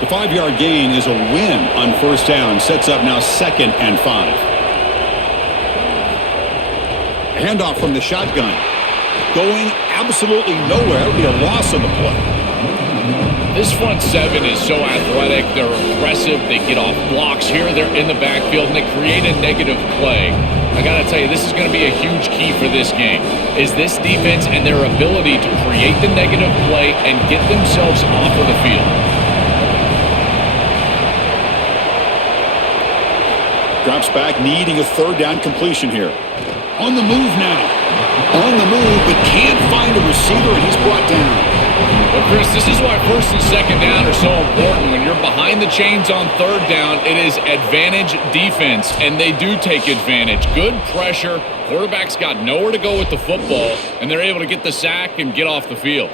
The 5-yard gain is a win on 1st down. Sets up now 2nd and 5. Handoff from the shotgun. Going absolutely nowhere. That would be a loss on the play. This front seven is so athletic. They're aggressive. They get off blocks. Here they're in the backfield, and they create a negative play. I got to tell you, this is going to be a huge key for this game, is this defense and their ability to create the negative play and get themselves off of the field. Drops back, needing a 3rd down completion here. On the move now. On the move, but can't find a receiver, and he's brought down. Well, Chris, this is why 1st and 2nd down are so important. When you're behind the chains on 3rd down, it is advantage defense, and they do take advantage. Good pressure. Quarterback's got nowhere to go with the football, and they're able to get the sack and get off the field.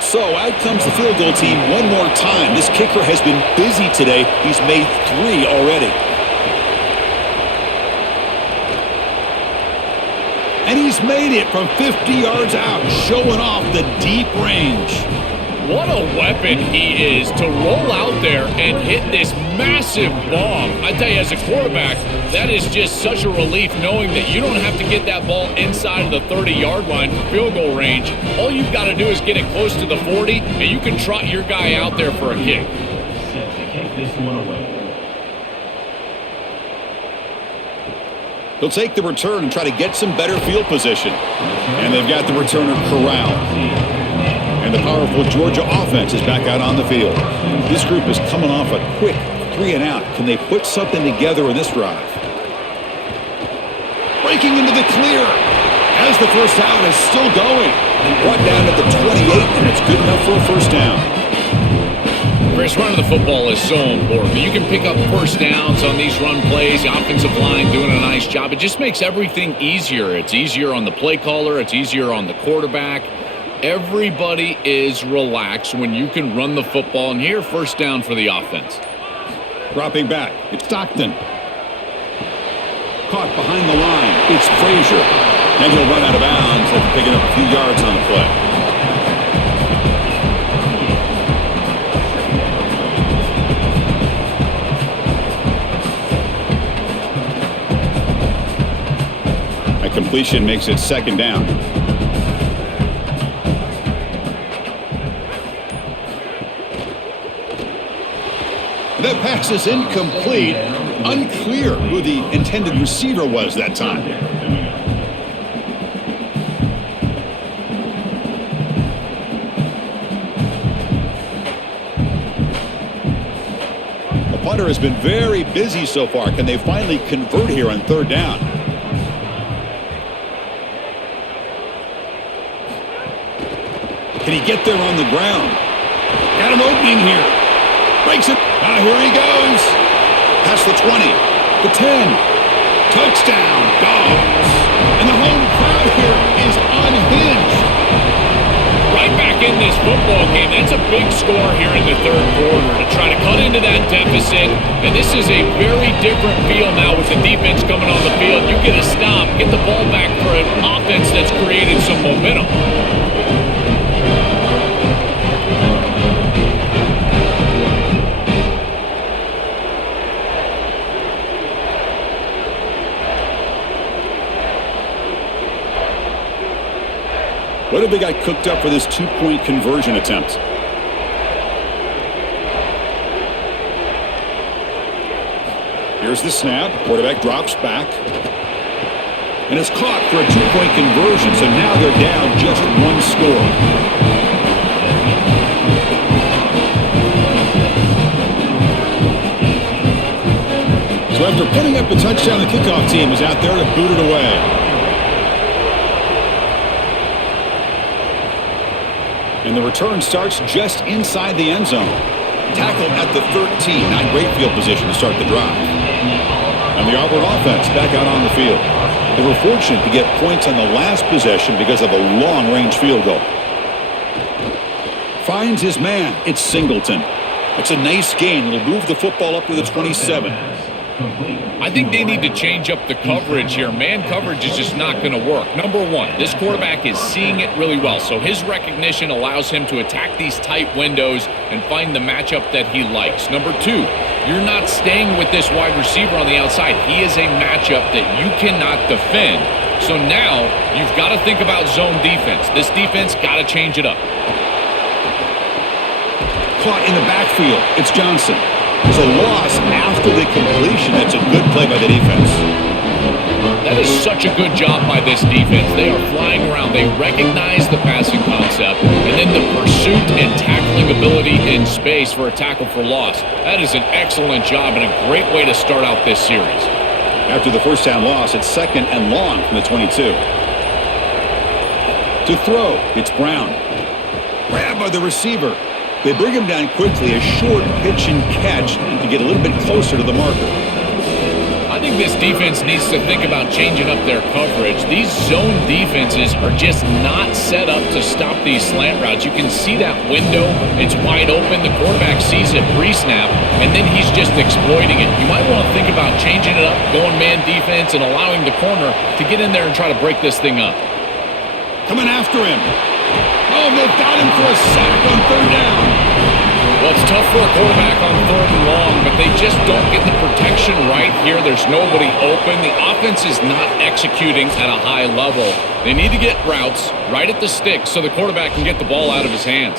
So out comes the field goal team one more time. This kicker has been busy today. He's made 3 already. And he's made it from 50 yards out, showing off the deep range. What a weapon he is to roll out there and hit this massive bomb. I tell you, as a quarterback, that is just such a relief knowing that you don't have to get that ball inside of the 30-yard line for field goal range. All you've got to do is get it close to the 40, and you can trot your guy out there for a kick. Set to kick this one away. He'll take the return and try to get some better field position. And they've got the returner corralled. And the powerful Georgia offense is back out on the field. This group is coming off a quick 3 and out. Can they put something together in this drive? Breaking into the clear. As the first down is still going. Brought down at the 28, and it's good enough for a 1st down. Chris, running the football is so important. You can pick up 1st downs on these run plays. The offensive line doing a nice job. It just makes everything easier. It's easier on the play caller. It's easier on the quarterback. Everybody is relaxed when you can run the football. And here, 1st down for the offense. Dropping back. It's Stockton. Caught behind the line. It's Frazier. And he'll run out of bounds after picking up a few yards on the play. A completion makes it 2nd down. That pass is incomplete. Unclear who the intended receiver was that time. The punter has been very busy so far. Can they finally convert here on 3rd down? Can he get there on the ground? Got an opening here. Breaks it. Here he goes. Past the 20. The 10. Touchdown, Dogs. And the home crowd here is unhinged. Right back in this football game. That's a big score here in the 3rd quarter to try to cut into that deficit. And this is a very different feel now with the defense coming on the field. You get a stop, get the ball back for an offense that's created some momentum. What have they got cooked up for this 2-point conversion attempt? Here's the snap. Quarterback drops back. And it's caught for a 2-point conversion, so now they're down just one score. So after putting up a touchdown, the kickoff team is out there to boot it away. And the return starts just inside the end zone. Tackled at the 13. Not great field position to start the drive. And the Auburn offense back out on the field. They were fortunate to get points on the last possession because of a long-range field goal. Finds his man. It's Singleton. It's a nice gain. It'll move the football up to the 27. I think they need to change up the coverage here. Man coverage is just not going to work. Number one, this quarterback is seeing it really well, so his recognition allows him to attack these tight windows and find the matchup that he likes. Number two, you're not staying with this wide receiver on the outside. He is a matchup that you cannot defend. So now you've got to think about zone defense. This defense got to change it up. Caught in the backfield. It's Johnson. It's a loss after the completion. That's a good play by the defense. That is such a good job by this defense. They are flying around. They recognize the passing concept, and then the pursuit and tackling ability in space for a tackle for loss. That is an excellent job and a great way to start out this series. After the first down loss, it's 2nd and long from the 22. To throw, it's Brown. Grabbed by the receiver. They bring him down quickly, a short pitch and catch to get a little bit closer to the marker. I think this defense needs to think about changing up their coverage. These zone defenses are just not set up to stop these slant routes. You can see that window. It's wide open. The quarterback sees it pre-snap, and then he's just exploiting it. You might want to think about changing it up, going man defense, and allowing the corner to get in there and try to break this thing up. Coming after him. Oh, they've got him for a sack on 3rd down. Well, it's tough for a quarterback on 3rd and long, but they just don't get the protection right here. There's nobody open. The offense is not executing at a high level. They need to get routes right at the stick so the quarterback can get the ball out of his hands.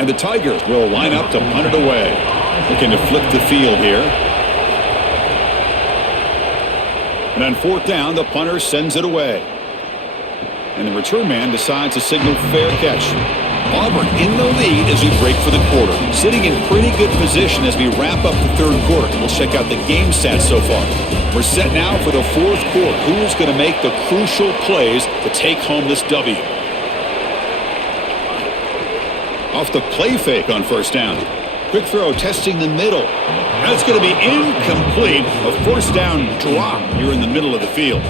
And the Tigers will line up to punt it away. Looking to flip the field here. And on 4th down, the punter sends it away. And the return man decides to signal fair catch. Auburn in the lead as we break for the quarter. Sitting in pretty good position as we wrap up the 3rd quarter. We'll check out the game stats so far. We're set now for the 4th quarter. Who's going to make the crucial plays to take home this W? Off the play fake on 1st down. Quick throw testing the middle. That's going to be incomplete. A 1st down drop here in the middle of the field.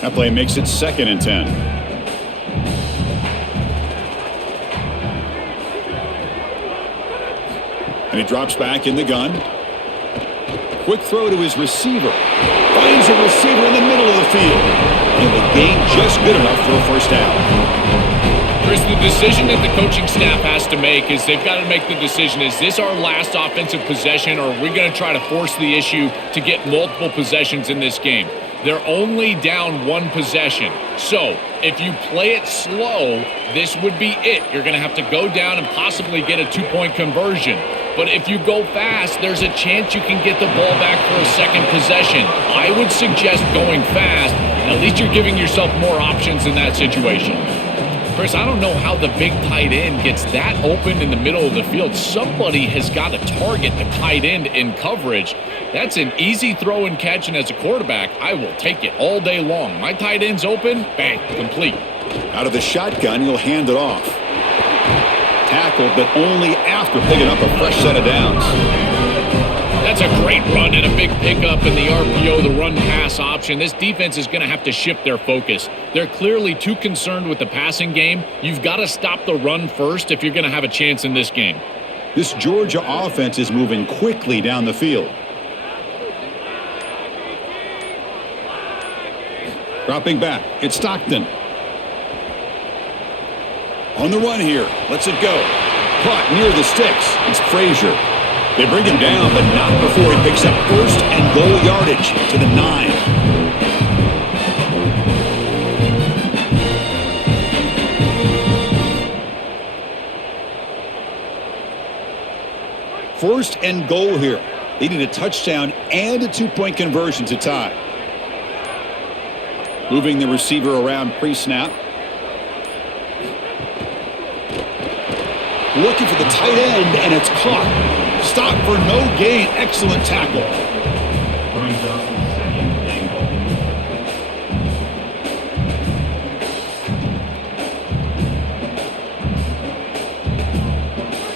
That play makes it 2nd and 10. And he drops back in the gun. Quick throw to his receiver. Finds a receiver in the middle of the field. And the gain just good enough for a 1st down. Chris, the decision that the coaching staff has to make is they've got to make the decision, is this our last offensive possession, or are we going to try to force the issue to get multiple possessions in this game? They're only down 1 possession. So if you play it slow, this would be it. You're going to have to go down and possibly get a 2-point conversion. But if you go fast, there's a chance you can get the ball back for a 2nd possession. I would suggest going fast. At least you're giving yourself more options in that situation. Chris, I don't know how the big tight end gets that open in the middle of the field. Somebody has got to target the tight end in coverage. That's an easy throw and catch, and as a quarterback, I will take it all day long. My tight end's open, bang, complete. Out of the shotgun, he'll hand it off. Tackled, but only after picking up a fresh set of downs. That's a great run and a big pickup in the RPO, the run-pass option. This defense is going to have to shift their focus. They're clearly too concerned with the passing game. You've got to stop the run first if you're going to have a chance in this game. This Georgia offense is moving quickly down the field. Dropping back, it's Stockton. On the run here, lets it go. caught near the sticks. It's Frazier. They bring him down, but not before he picks up first and goal yardage to the 9. First and goal here. They need a touchdown and a 2-point conversion to tie. Moving the receiver around pre-snap. Looking for the tight end, and it's caught. Stop for no gain. Excellent tackle. Brings up second and goal.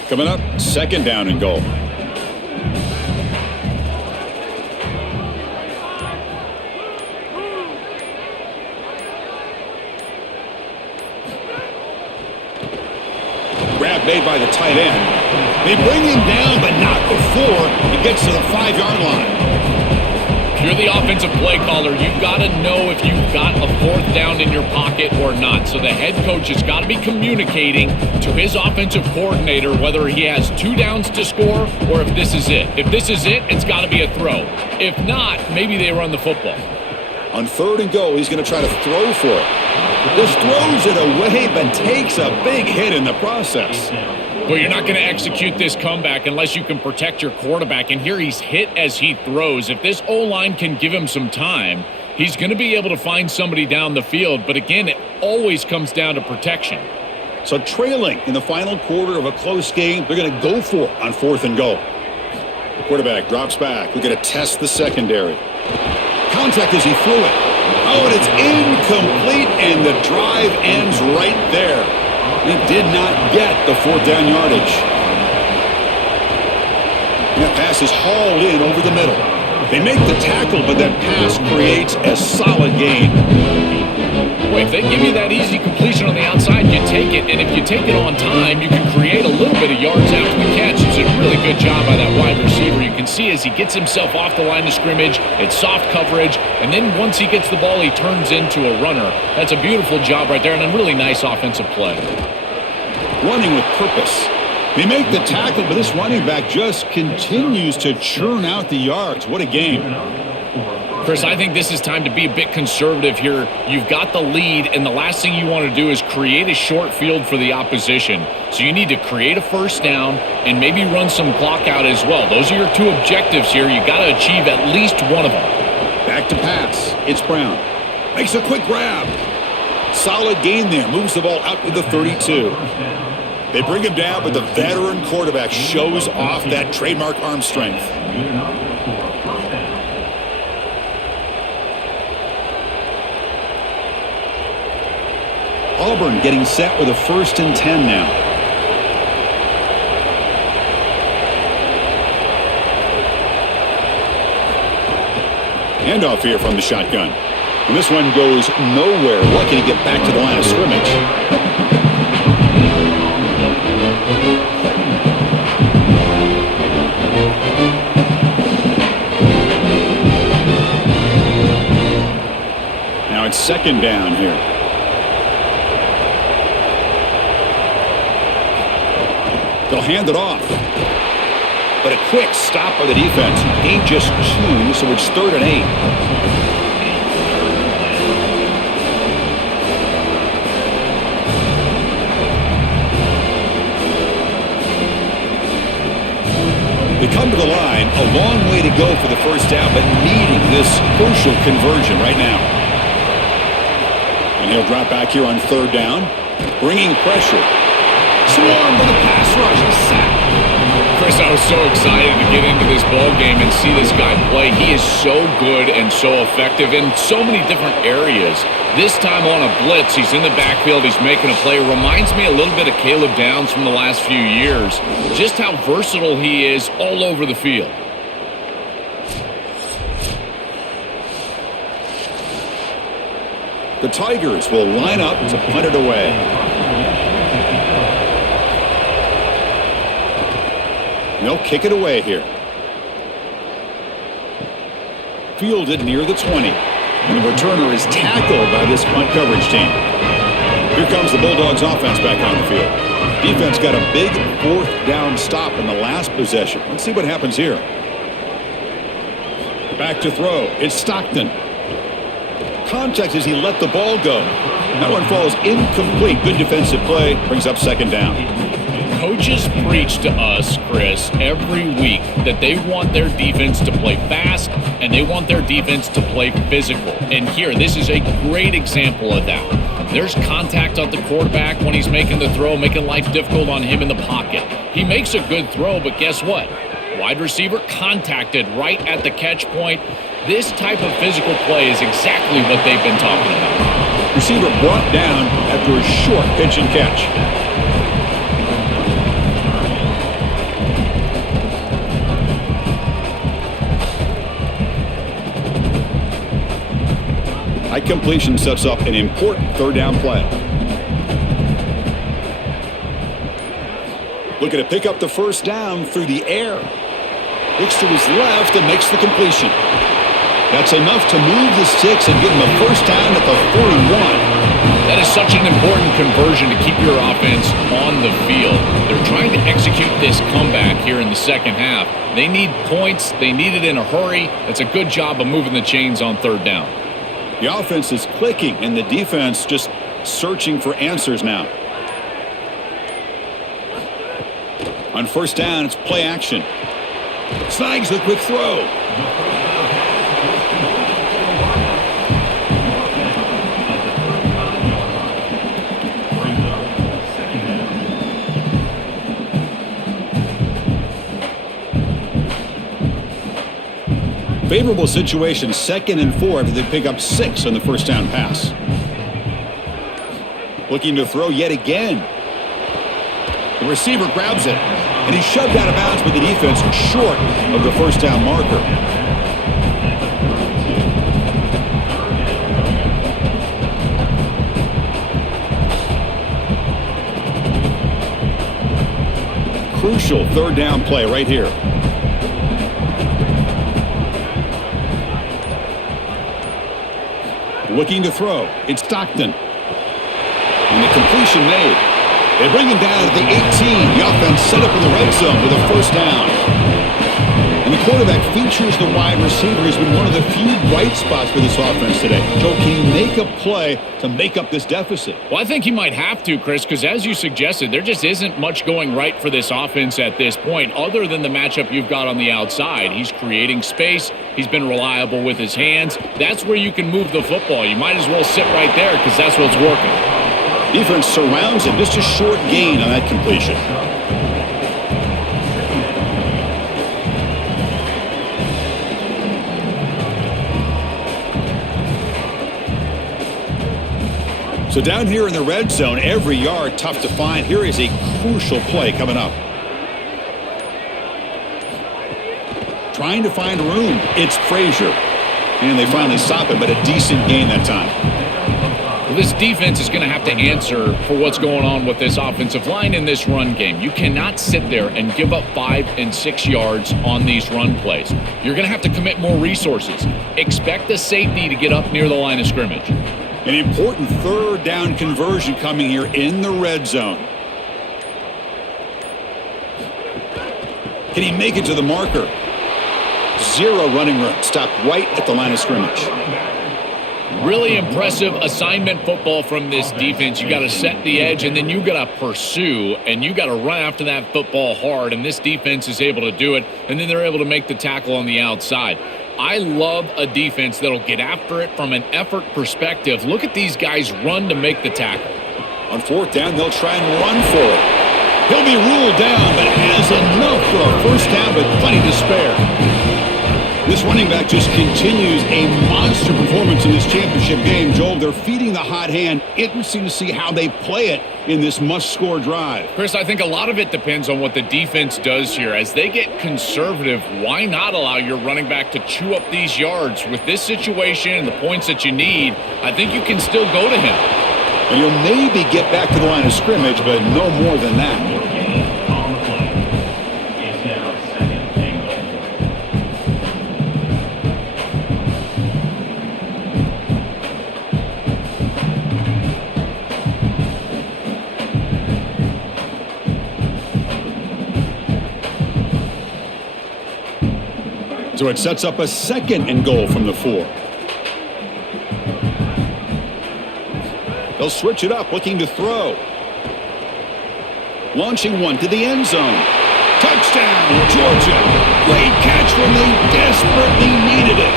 Coming up, second down and goal. Grab made by the tight end. They bring him down, but not before he gets to the 5-yard line. If you're the offensive play caller, you've got to know if you've got a fourth down in your pocket or not. So the head coach has got to be communicating to his offensive coordinator whether he has 2 downs to score or if this is it. If this is it, it's got to be a throw. If not, maybe they run the football. On third and goal, he's going to try to throw for it. Just throws it away, but takes a big hit in the process. Well, you're not going to execute this comeback unless you can protect your quarterback. And here he's hit as he throws. If this O-line can give him some time, he's going to be able to find somebody down the field. But again, it always comes down to protection. So trailing in the final quarter of a close game, they're going to go for it on fourth and goal. The quarterback drops back. We're going to test the secondary. Contact as he threw it. Oh, and it's incomplete, and the drive ends right there. He did not get the fourth down yardage. And that pass is hauled in over the middle. They make the tackle, but that pass creates a solid gain. Boy, if they give you that easy completion on the outside, you take it. And if you take it on time, you can create a little bit of yards after the catch. It's a really good job by that wide receiver. You can see as he gets himself off the line of scrimmage, it's soft coverage. And then once he gets the ball, he turns into a runner. That's a beautiful job right there and a really nice offensive play. Running with purpose. They make the tackle, but this running back just continues to churn out the yards. What a game. Chris, I think this is time to be a bit conservative here. You've got the lead, and the last thing you want to do is create a short field for the opposition. So you need to create a first down and maybe run some clock out as well. Those are your 2 objectives here. You've got to achieve at least one of them. Back to pass. It's Brown. Makes a quick grab. Solid gain there. Moves the ball out to the 32. They bring him down, but the veteran quarterback shows off that trademark arm strength. Auburn getting set with a 1st and 10 now. Handoff here from the shotgun. And this one goes nowhere. Lucky to get back to the line of scrimmage. Now it's second down here. They'll hand it off. But a quick stop by the defense. Ain't just 2, so it's 3rd and 8. They come to the line, a long way to go for the first down, but needing this crucial conversion right now. And he'll drop back here on 3rd down, bringing pressure. Swarmed with a pass rush, sack. Chris, I was so excited to get into this ball game and see this guy play. He is so good and so effective in so many different areas. This time on a blitz, he's in the backfield, he's making a play. Reminds me a little bit of Caleb Downs from the last few years. Just how versatile he is all over the field. The Tigers will line up to punt it away. They'll kick it away here. Fielded near the 20. And the returner is tackled by this punt coverage team. Here comes the Bulldogs offense back on the field. Defense got a big fourth down stop in the last possession. Let's see what happens here. Back to throw. It's Stockton. Contact as he let the ball go. That one falls incomplete. Good defensive play. Brings up second down. Coaches preach to us, Chris, every week that they want their defense to play fast and they want their defense to play physical. And here, this is a great example of that. There's contact on the quarterback when he's making the throw, making life difficult on him in the pocket. He makes a good throw, but guess what? Wide receiver contacted right at the catch point. This type of physical play is exactly what they've been talking about. Receiver brought down after a short pitch and catch. High completion sets up an important third down play. Looking to pick up the first down through the air. Looks to his left and makes the completion. That's enough to move the sticks and give him a first down at the 41. That is such an important conversion to keep your offense on the field. They're trying to execute this comeback here in the second half. They need points. They need it in a hurry. It's a good job of moving the chains on third down. The offense is clicking, and the defense just searching for answers now. On first down, it's play action. Snags the quick throw. Favorable situation, 2nd and 4 after they pick up 6 on the first down pass. Looking to throw yet again. The receiver grabs it, and he's shoved out of bounds with the defense short of the first down marker. Crucial third down play right here. Looking to throw. It's Stockton. And the completion made. They bring him down at the 18. The offense set up in the red zone with a first down. And the quarterback features the wide receiver. He's been one of the few bright spots for this offense today. Joe, can he make a play to make up this deficit? Well, I think he might have to, Chris, because as you suggested, there just isn't much going right for this offense at this point other than the matchup you've got on the outside. He's creating space. He's been reliable with his hands. That's where you can move the football. You might as well sit right there because that's what's working. Defense surrounds him. Just a short gain on that completion. So down here in the red zone, every yard tough to find. Here is a crucial play coming up. Trying to find room. It's Frazier. And they finally stop it, but a decent gain that time. Well, this defense is going to have to answer for what's going on with this offensive line in this run game. You cannot sit there and give up 5 and 6 yards on these run plays. You're going to have to commit more resources. Expect the safety to get up near the line of scrimmage. An important third down conversion coming here in the red zone. Can he make it to the marker? 0 running room. Stopped right at the line of scrimmage. Really impressive assignment football from this defense. You got to set the edge, and then you got to pursue, and you got to run after that football hard, and this defense is able to do it, and then they're able to make the tackle on the outside. I love a defense that'll get after it from an effort perspective. Look at these guys run to make the tackle. On fourth down, they'll try and run for it. He'll be ruled down, but has enough for a first down, but plenty to spare. This running back just continues a monster performance in this championship game. Joel, they're feeding the hot hand. Interesting to see how they play it in this must-score drive. Chris, I think a lot of it depends on what the defense does here. As they get conservative, why not allow your running back to chew up these yards? With this situation and the points that you need, I think you can still go to him. And you'll maybe get back to the line of scrimmage, but no more than that. So it sets up a 2nd and goal from the 4. They'll switch it up, looking to throw. Launching one to the end zone. Touchdown, Georgia. Great catch when they desperately needed it.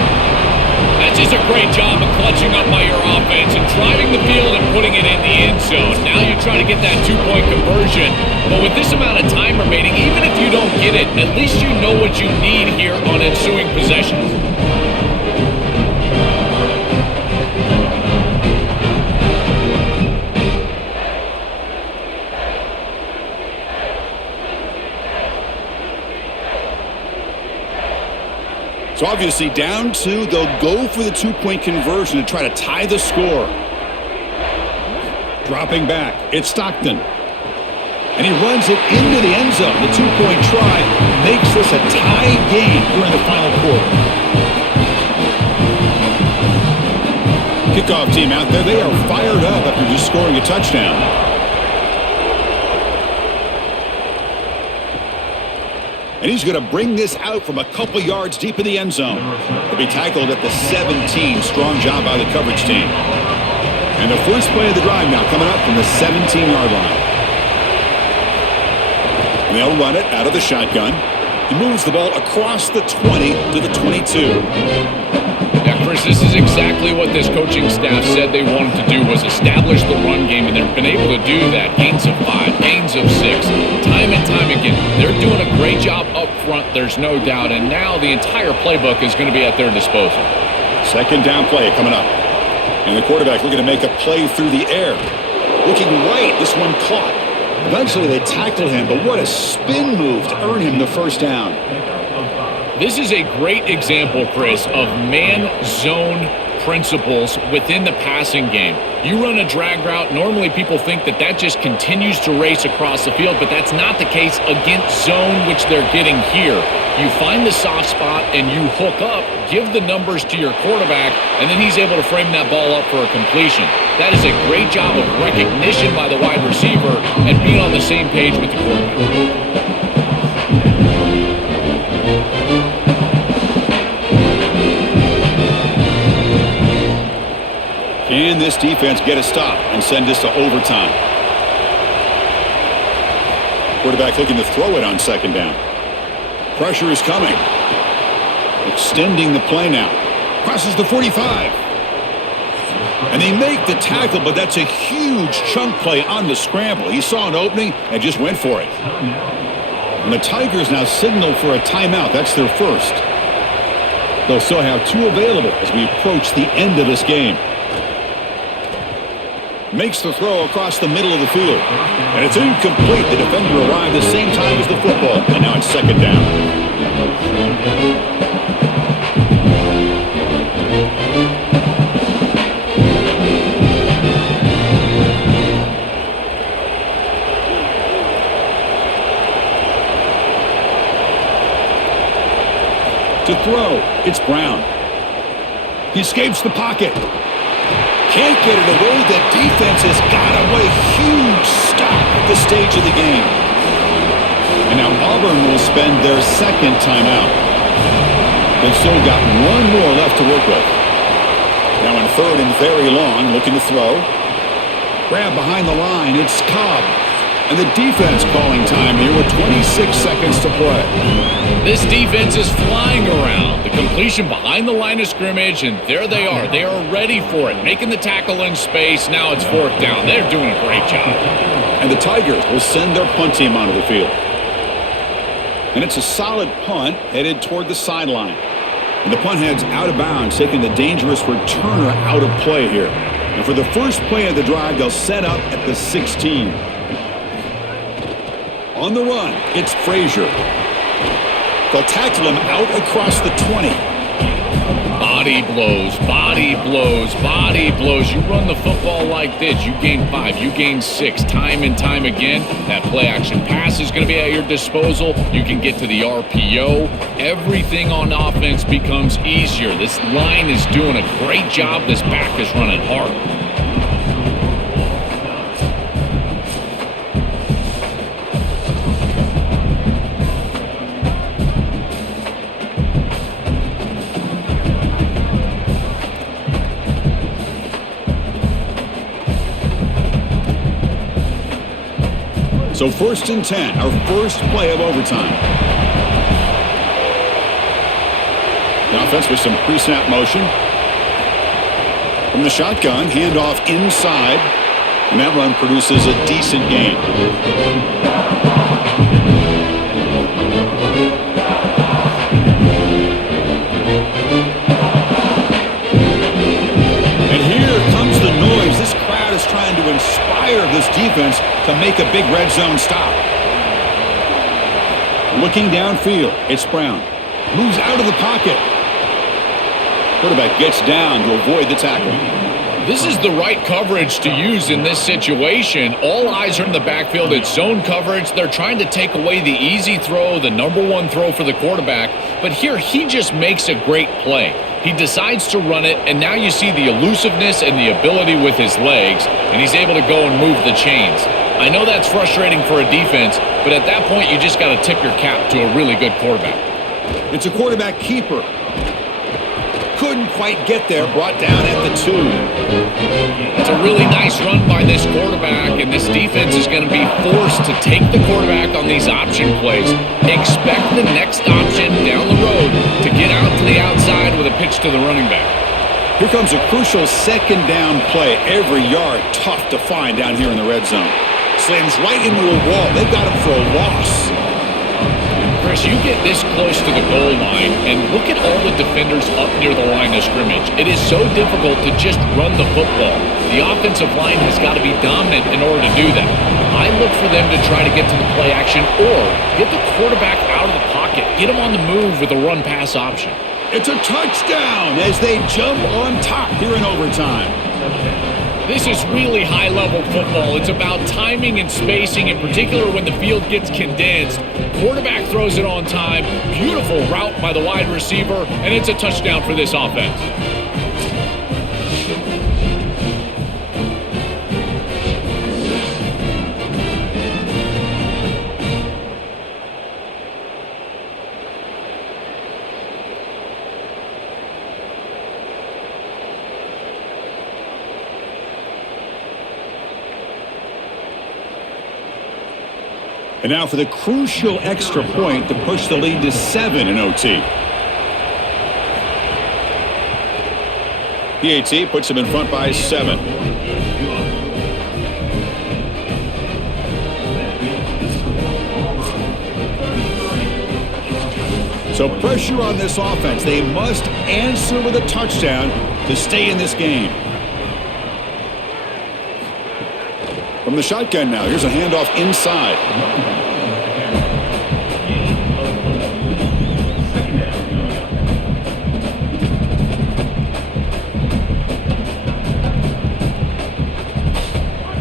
That's just a great job of clutching up by your offense and driving the field and putting it in the end zone. Now you try to get that 2-point conversion. But with this amount of time remaining, even if you don't get it, at least you know what you need here on ensuing possessions. So obviously down 2, they'll go for the 2-point conversion to try to tie the score. Dropping back, it's Stockton. And he runs it into the end zone. The 2-point try makes this a tie game here in the final quarter. Kickoff team out there, they are fired up after just scoring a touchdown. And he's going to bring this out from a couple yards deep in the end zone. He'll be tackled at the 17. Strong job by the coverage team. And the first play of the drive now coming up from the 17-yard line. And they'll run it out of the shotgun. He moves the ball across the 20 to the 22. Yeah, Chris, this is exactly what this coaching staff said they wanted to do, was establish the run game, and they've been able to do that. Gains of 5, gains of 6, time and time again. They're doing a great job up front, there's no doubt, and now the entire playbook is going to be at their disposal. 2nd down play coming up. And the quarterback looking to make a play through the air. Looking right, this one caught. Eventually they tackled him, but what a spin move to earn him the first down. This is a great example, Chris, of man-zone principles within the passing game. You run a drag route, normally people think that that just continues to race across the field, but that's not the case against zone, which they're getting here. You find the soft spot and you hook up, give the numbers to your quarterback, and then he's able to frame that ball up for a completion. That is a great job of recognition by the wide receiver and being on the same page with the quarterback. Can this defense get a stop and send this to overtime? Quarterback looking to throw it on 2nd down. Pressure is coming. Extending the play now. Crosses the 45. And they make the tackle, but that's a huge chunk play on the scramble. He saw an opening and just went for it. And the Tigers now signal for a timeout. That's their first. They'll still have 2 available as we approach the end of this game. Makes the throw across the middle of the field. And it's incomplete. The defender arrived the same time as the football. And now it's 2nd down. To throw, it's Brown. He escapes the pocket. Can't get it away. The defense has got away. Huge stop at this stage of the game. And now Auburn will spend their 2nd timeout. They've still got 1 more left to work with. Now in 3rd and very long, looking to throw. Grab behind the line. It's Cobb. And the defense calling time here with 26 seconds to play. This defense is flying around. The completion behind the line of scrimmage, and there they are. They are ready for it, making the tackle in space. Now it's 4th down. They're doing a great job. And the Tigers will send their punt team onto the field. And it's a solid punt headed toward the sideline. And the punt heads out of bounds, taking the dangerous returner out of play here. And for the first play of the drive, they'll set up at the 16. On the run, it's Frazier. They'll tackle him out across the 20. Body blows, body blows, body blows. You run the football like this, you gain 5, you gain 6, time and time again. That play action pass is going to be at your disposal. You can get to the RPO. Everything on offense becomes easier. This line is doing a great job. This back is running hard. So 1st and 10, our first play of overtime. The offense with some pre-snap motion. From the shotgun, handoff inside. And that run produces a decent gain. And here comes the noise. This crowd is trying to inspire this defense to make a big red zone stop. Looking downfield, it's Brown. Moves out of the pocket. Quarterback gets down to avoid the tackle. This is the right coverage to use in this situation. All eyes are in the backfield. It's zone coverage. They're trying to take away the easy throw, the number one throw for the quarterback. But here, he just makes a great play. He decides to run it, and now you see the elusiveness and the ability with his legs, and he's able to go and move the chains. I know that's frustrating for a defense, but at that point, you just got to tip your cap to a really good quarterback. It's a quarterback keeper. Couldn't quite get there, brought down at the 2. It's a really nice run by this quarterback, and this defense is going to be forced to take the quarterback on these option plays. Expect the next option down the road to get out to the outside with a pitch to the running back. Here comes a crucial 2nd down play. Every yard tough to find down here in the red zone. Slams right into a wall. They've got him for a loss. Chris, you get this close to the goal line, and look at all the defenders up near the line of scrimmage. It is so difficult to just run the football. The offensive line has got to be dominant in order to do that. I look for them to try to get to the play action or get the quarterback out of the pocket, get him on the move with a run-pass option. It's a touchdown as they jump on top here in overtime. This is really high-level football. It's about timing and spacing, in particular when the field gets condensed. Quarterback throws it on time. Beautiful route by the wide receiver, and it's a touchdown for this offense. And now for the crucial extra point to push the lead to 7 in OT. PAT puts him in front by 7. So pressure on this offense. They must answer with a touchdown to stay in this game. From the shotgun now, here's a handoff inside.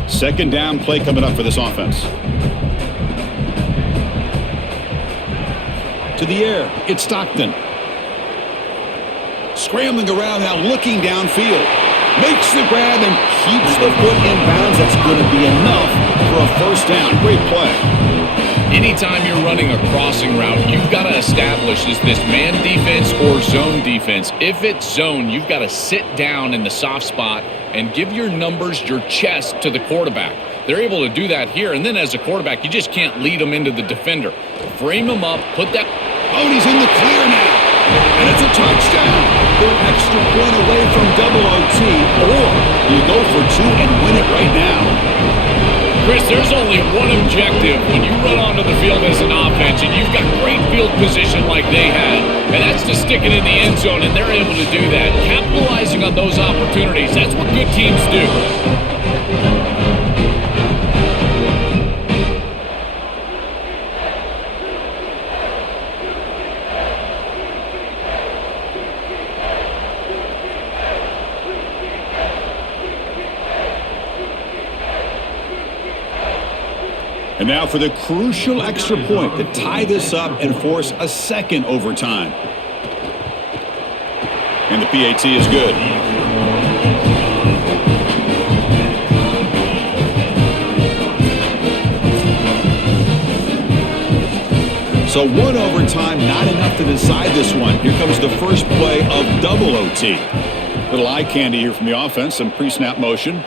Second down play coming up for this offense. To the air, it's Stockton. Scrambling around now, looking downfield. Makes the grab and keeps the foot in bounds. That's going to be enough for a first down. Great play. Anytime you're running a crossing route, you've got to establish is this man defense or zone defense. If it's zone, you've got to sit down in the soft spot and give your numbers, your chest to the quarterback. They're able to do that here, and then as a quarterback, you just can't lead them into the defender. Frame them up, put that... Oh, and he's in the clear now. And it's a touchdown. They're an extra point away from double OT, or you go for 2 and win it right now. Chris, there's only one objective when you run onto the field as an offense and you've got great field position like they had, and that's to stick it in the end zone, and they're able to do that. Capitalizing on those opportunities, that's what good teams do. And now for the crucial extra point to tie this up and force a second overtime. And the PAT is good. So one overtime, not enough to decide this one. Here comes the first play of double OT. Little eye candy here from the offense, some pre-snap motion.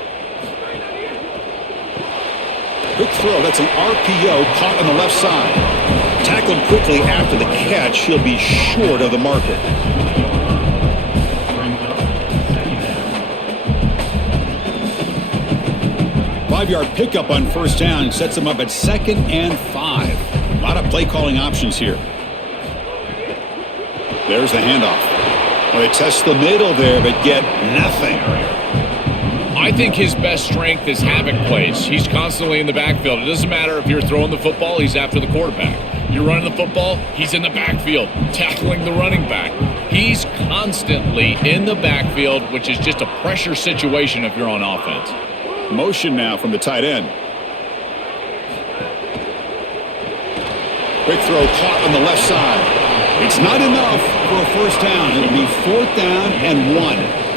Quick throw. That's an RPO caught on the left side. Tackled quickly after the catch. He'll be short of the marker. Brings up second down. 5-yard pickup on first down sets him up at 2nd and 5. A lot of play calling options here. There's the handoff. Well, they test the middle there, but get nothing. I think his best strength is havoc plays. He's constantly in the backfield. It doesn't matter if you're throwing the football, he's after the quarterback. You're running the football, he's in the backfield, tackling the running back. He's constantly in the backfield, which is just a pressure situation if you're on offense. Motion now from the tight end. Quick throw caught on the left side. It's not enough for a first down. It'll be 4th down and 1.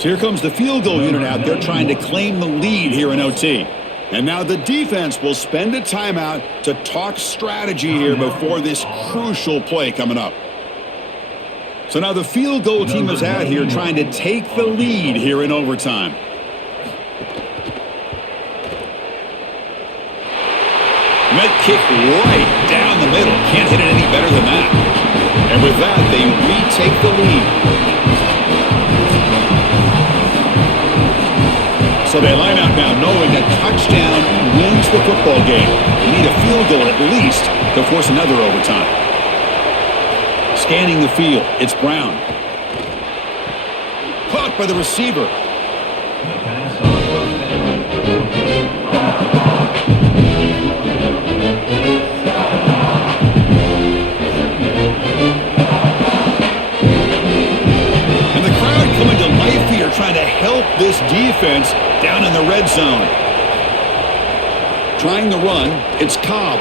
So here comes the field goal unit out there trying to claim the lead here in OT. And now the defense will spend a timeout to talk strategy here before this crucial play coming up. So now the field goal team is out here trying to take the lead here in overtime. And that kick right down the middle. Can't hit it any better than that. And with that, they retake the lead. So they line out now knowing that touchdown wins the football game. You need a field goal at least to force another overtime. Scanning the field, it's Brown. Caught by the receiver. The pass on first And the crowd coming to life here trying to help this defense down in the red zone. Trying the run, it's Cobb.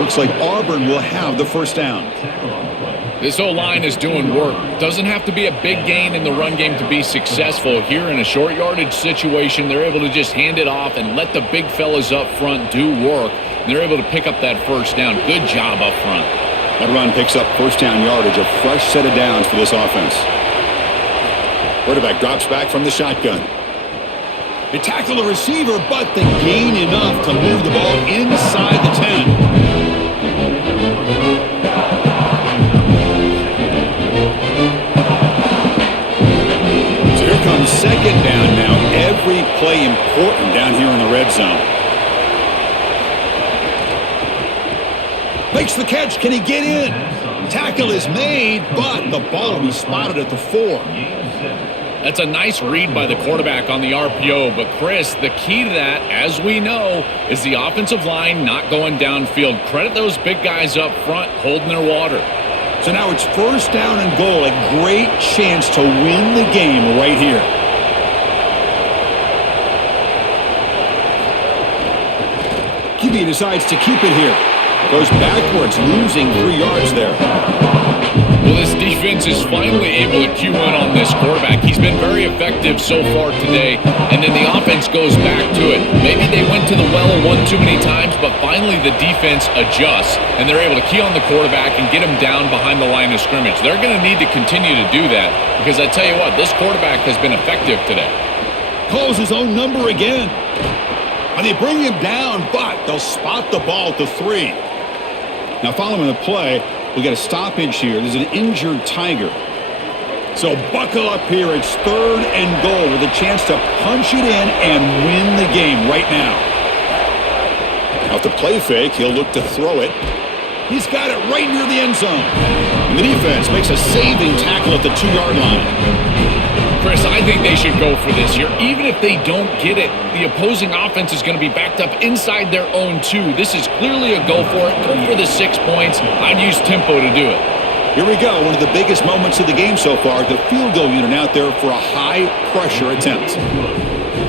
Looks like Auburn will have the first down. This O-line is doing work. Doesn't have to be a big gain in the run game to be successful. Here in a short yardage situation, they're able to just hand it off and let the big fellas up front do work. And they're able to pick up that first down. Good job up front. That run picks up first down yardage, a fresh set of downs for this offense. Quarterback drops back from the shotgun. They tackle the receiver, but they gain enough to move the ball inside the 10. So here comes 2nd down now. Every play important down here in the red zone. Makes the catch. Can he get in? Tackle is made, but the ball will be spotted at the 4. That's a nice read by the quarterback on the RPO, but Chris, the key to that, as we know, is the offensive line not going downfield. Credit those big guys up front holding their water. So now it's first down and goal. A great chance to win the game right here. QB decides to keep it here. Goes backwards, losing 3 yards there. Well, this defense is finally able to cue in on this quarterback. He's been very effective so far today, and then the offense goes back to it. Maybe they went to the well one too many times, but finally the defense adjusts, and they're able to key on the quarterback and get him down behind the line of scrimmage. They're going to need to continue to do that because I tell you what, this quarterback has been effective today. Calls his own number again. And they bring him down, but they'll spot the ball at the 3. Now following the play, we got a stoppage here. There's an injured Tiger. So buckle up here. It's 3rd and goal with a chance to punch it in and win the game right now. Off the play fake, he'll look to throw it. He's got it right near the end zone. And the defense makes a saving tackle at the 2-yard line. Chris, I think they should go for this here. Even if they don't get it, the opposing offense is going to be backed up inside their own 2. This is clearly a go for it. Go for the 6 points. I'd use tempo to do it. Here we go. One of the biggest moments of the game so far. The field goal unit out there for a high-pressure attempt.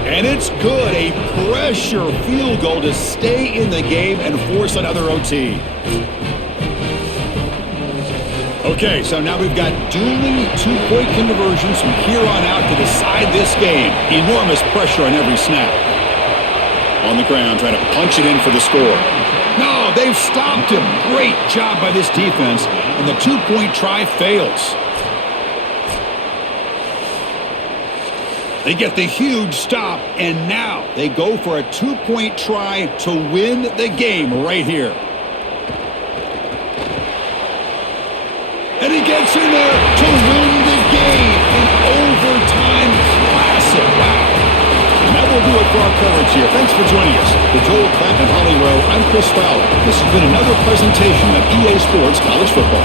And it's good. A pressure field goal to stay in the game and force another OT. Okay, so now we've got dueling 2-point conversions from here on out to decide this game. Enormous pressure on every snap. On the ground, trying to punch it in for the score. No, they've stopped him. Great job by this defense, and the 2-point try fails. They get the huge stop, and now they go for a 2-point try to win the game right here. And he gets in there to win the game. An overtime classic. Wow. And that will do it for our coverage here. Thanks for joining us. For Joel Klatt and Holly Rowe, I'm Chris Fowler. This has been another presentation of EA Sports College Football.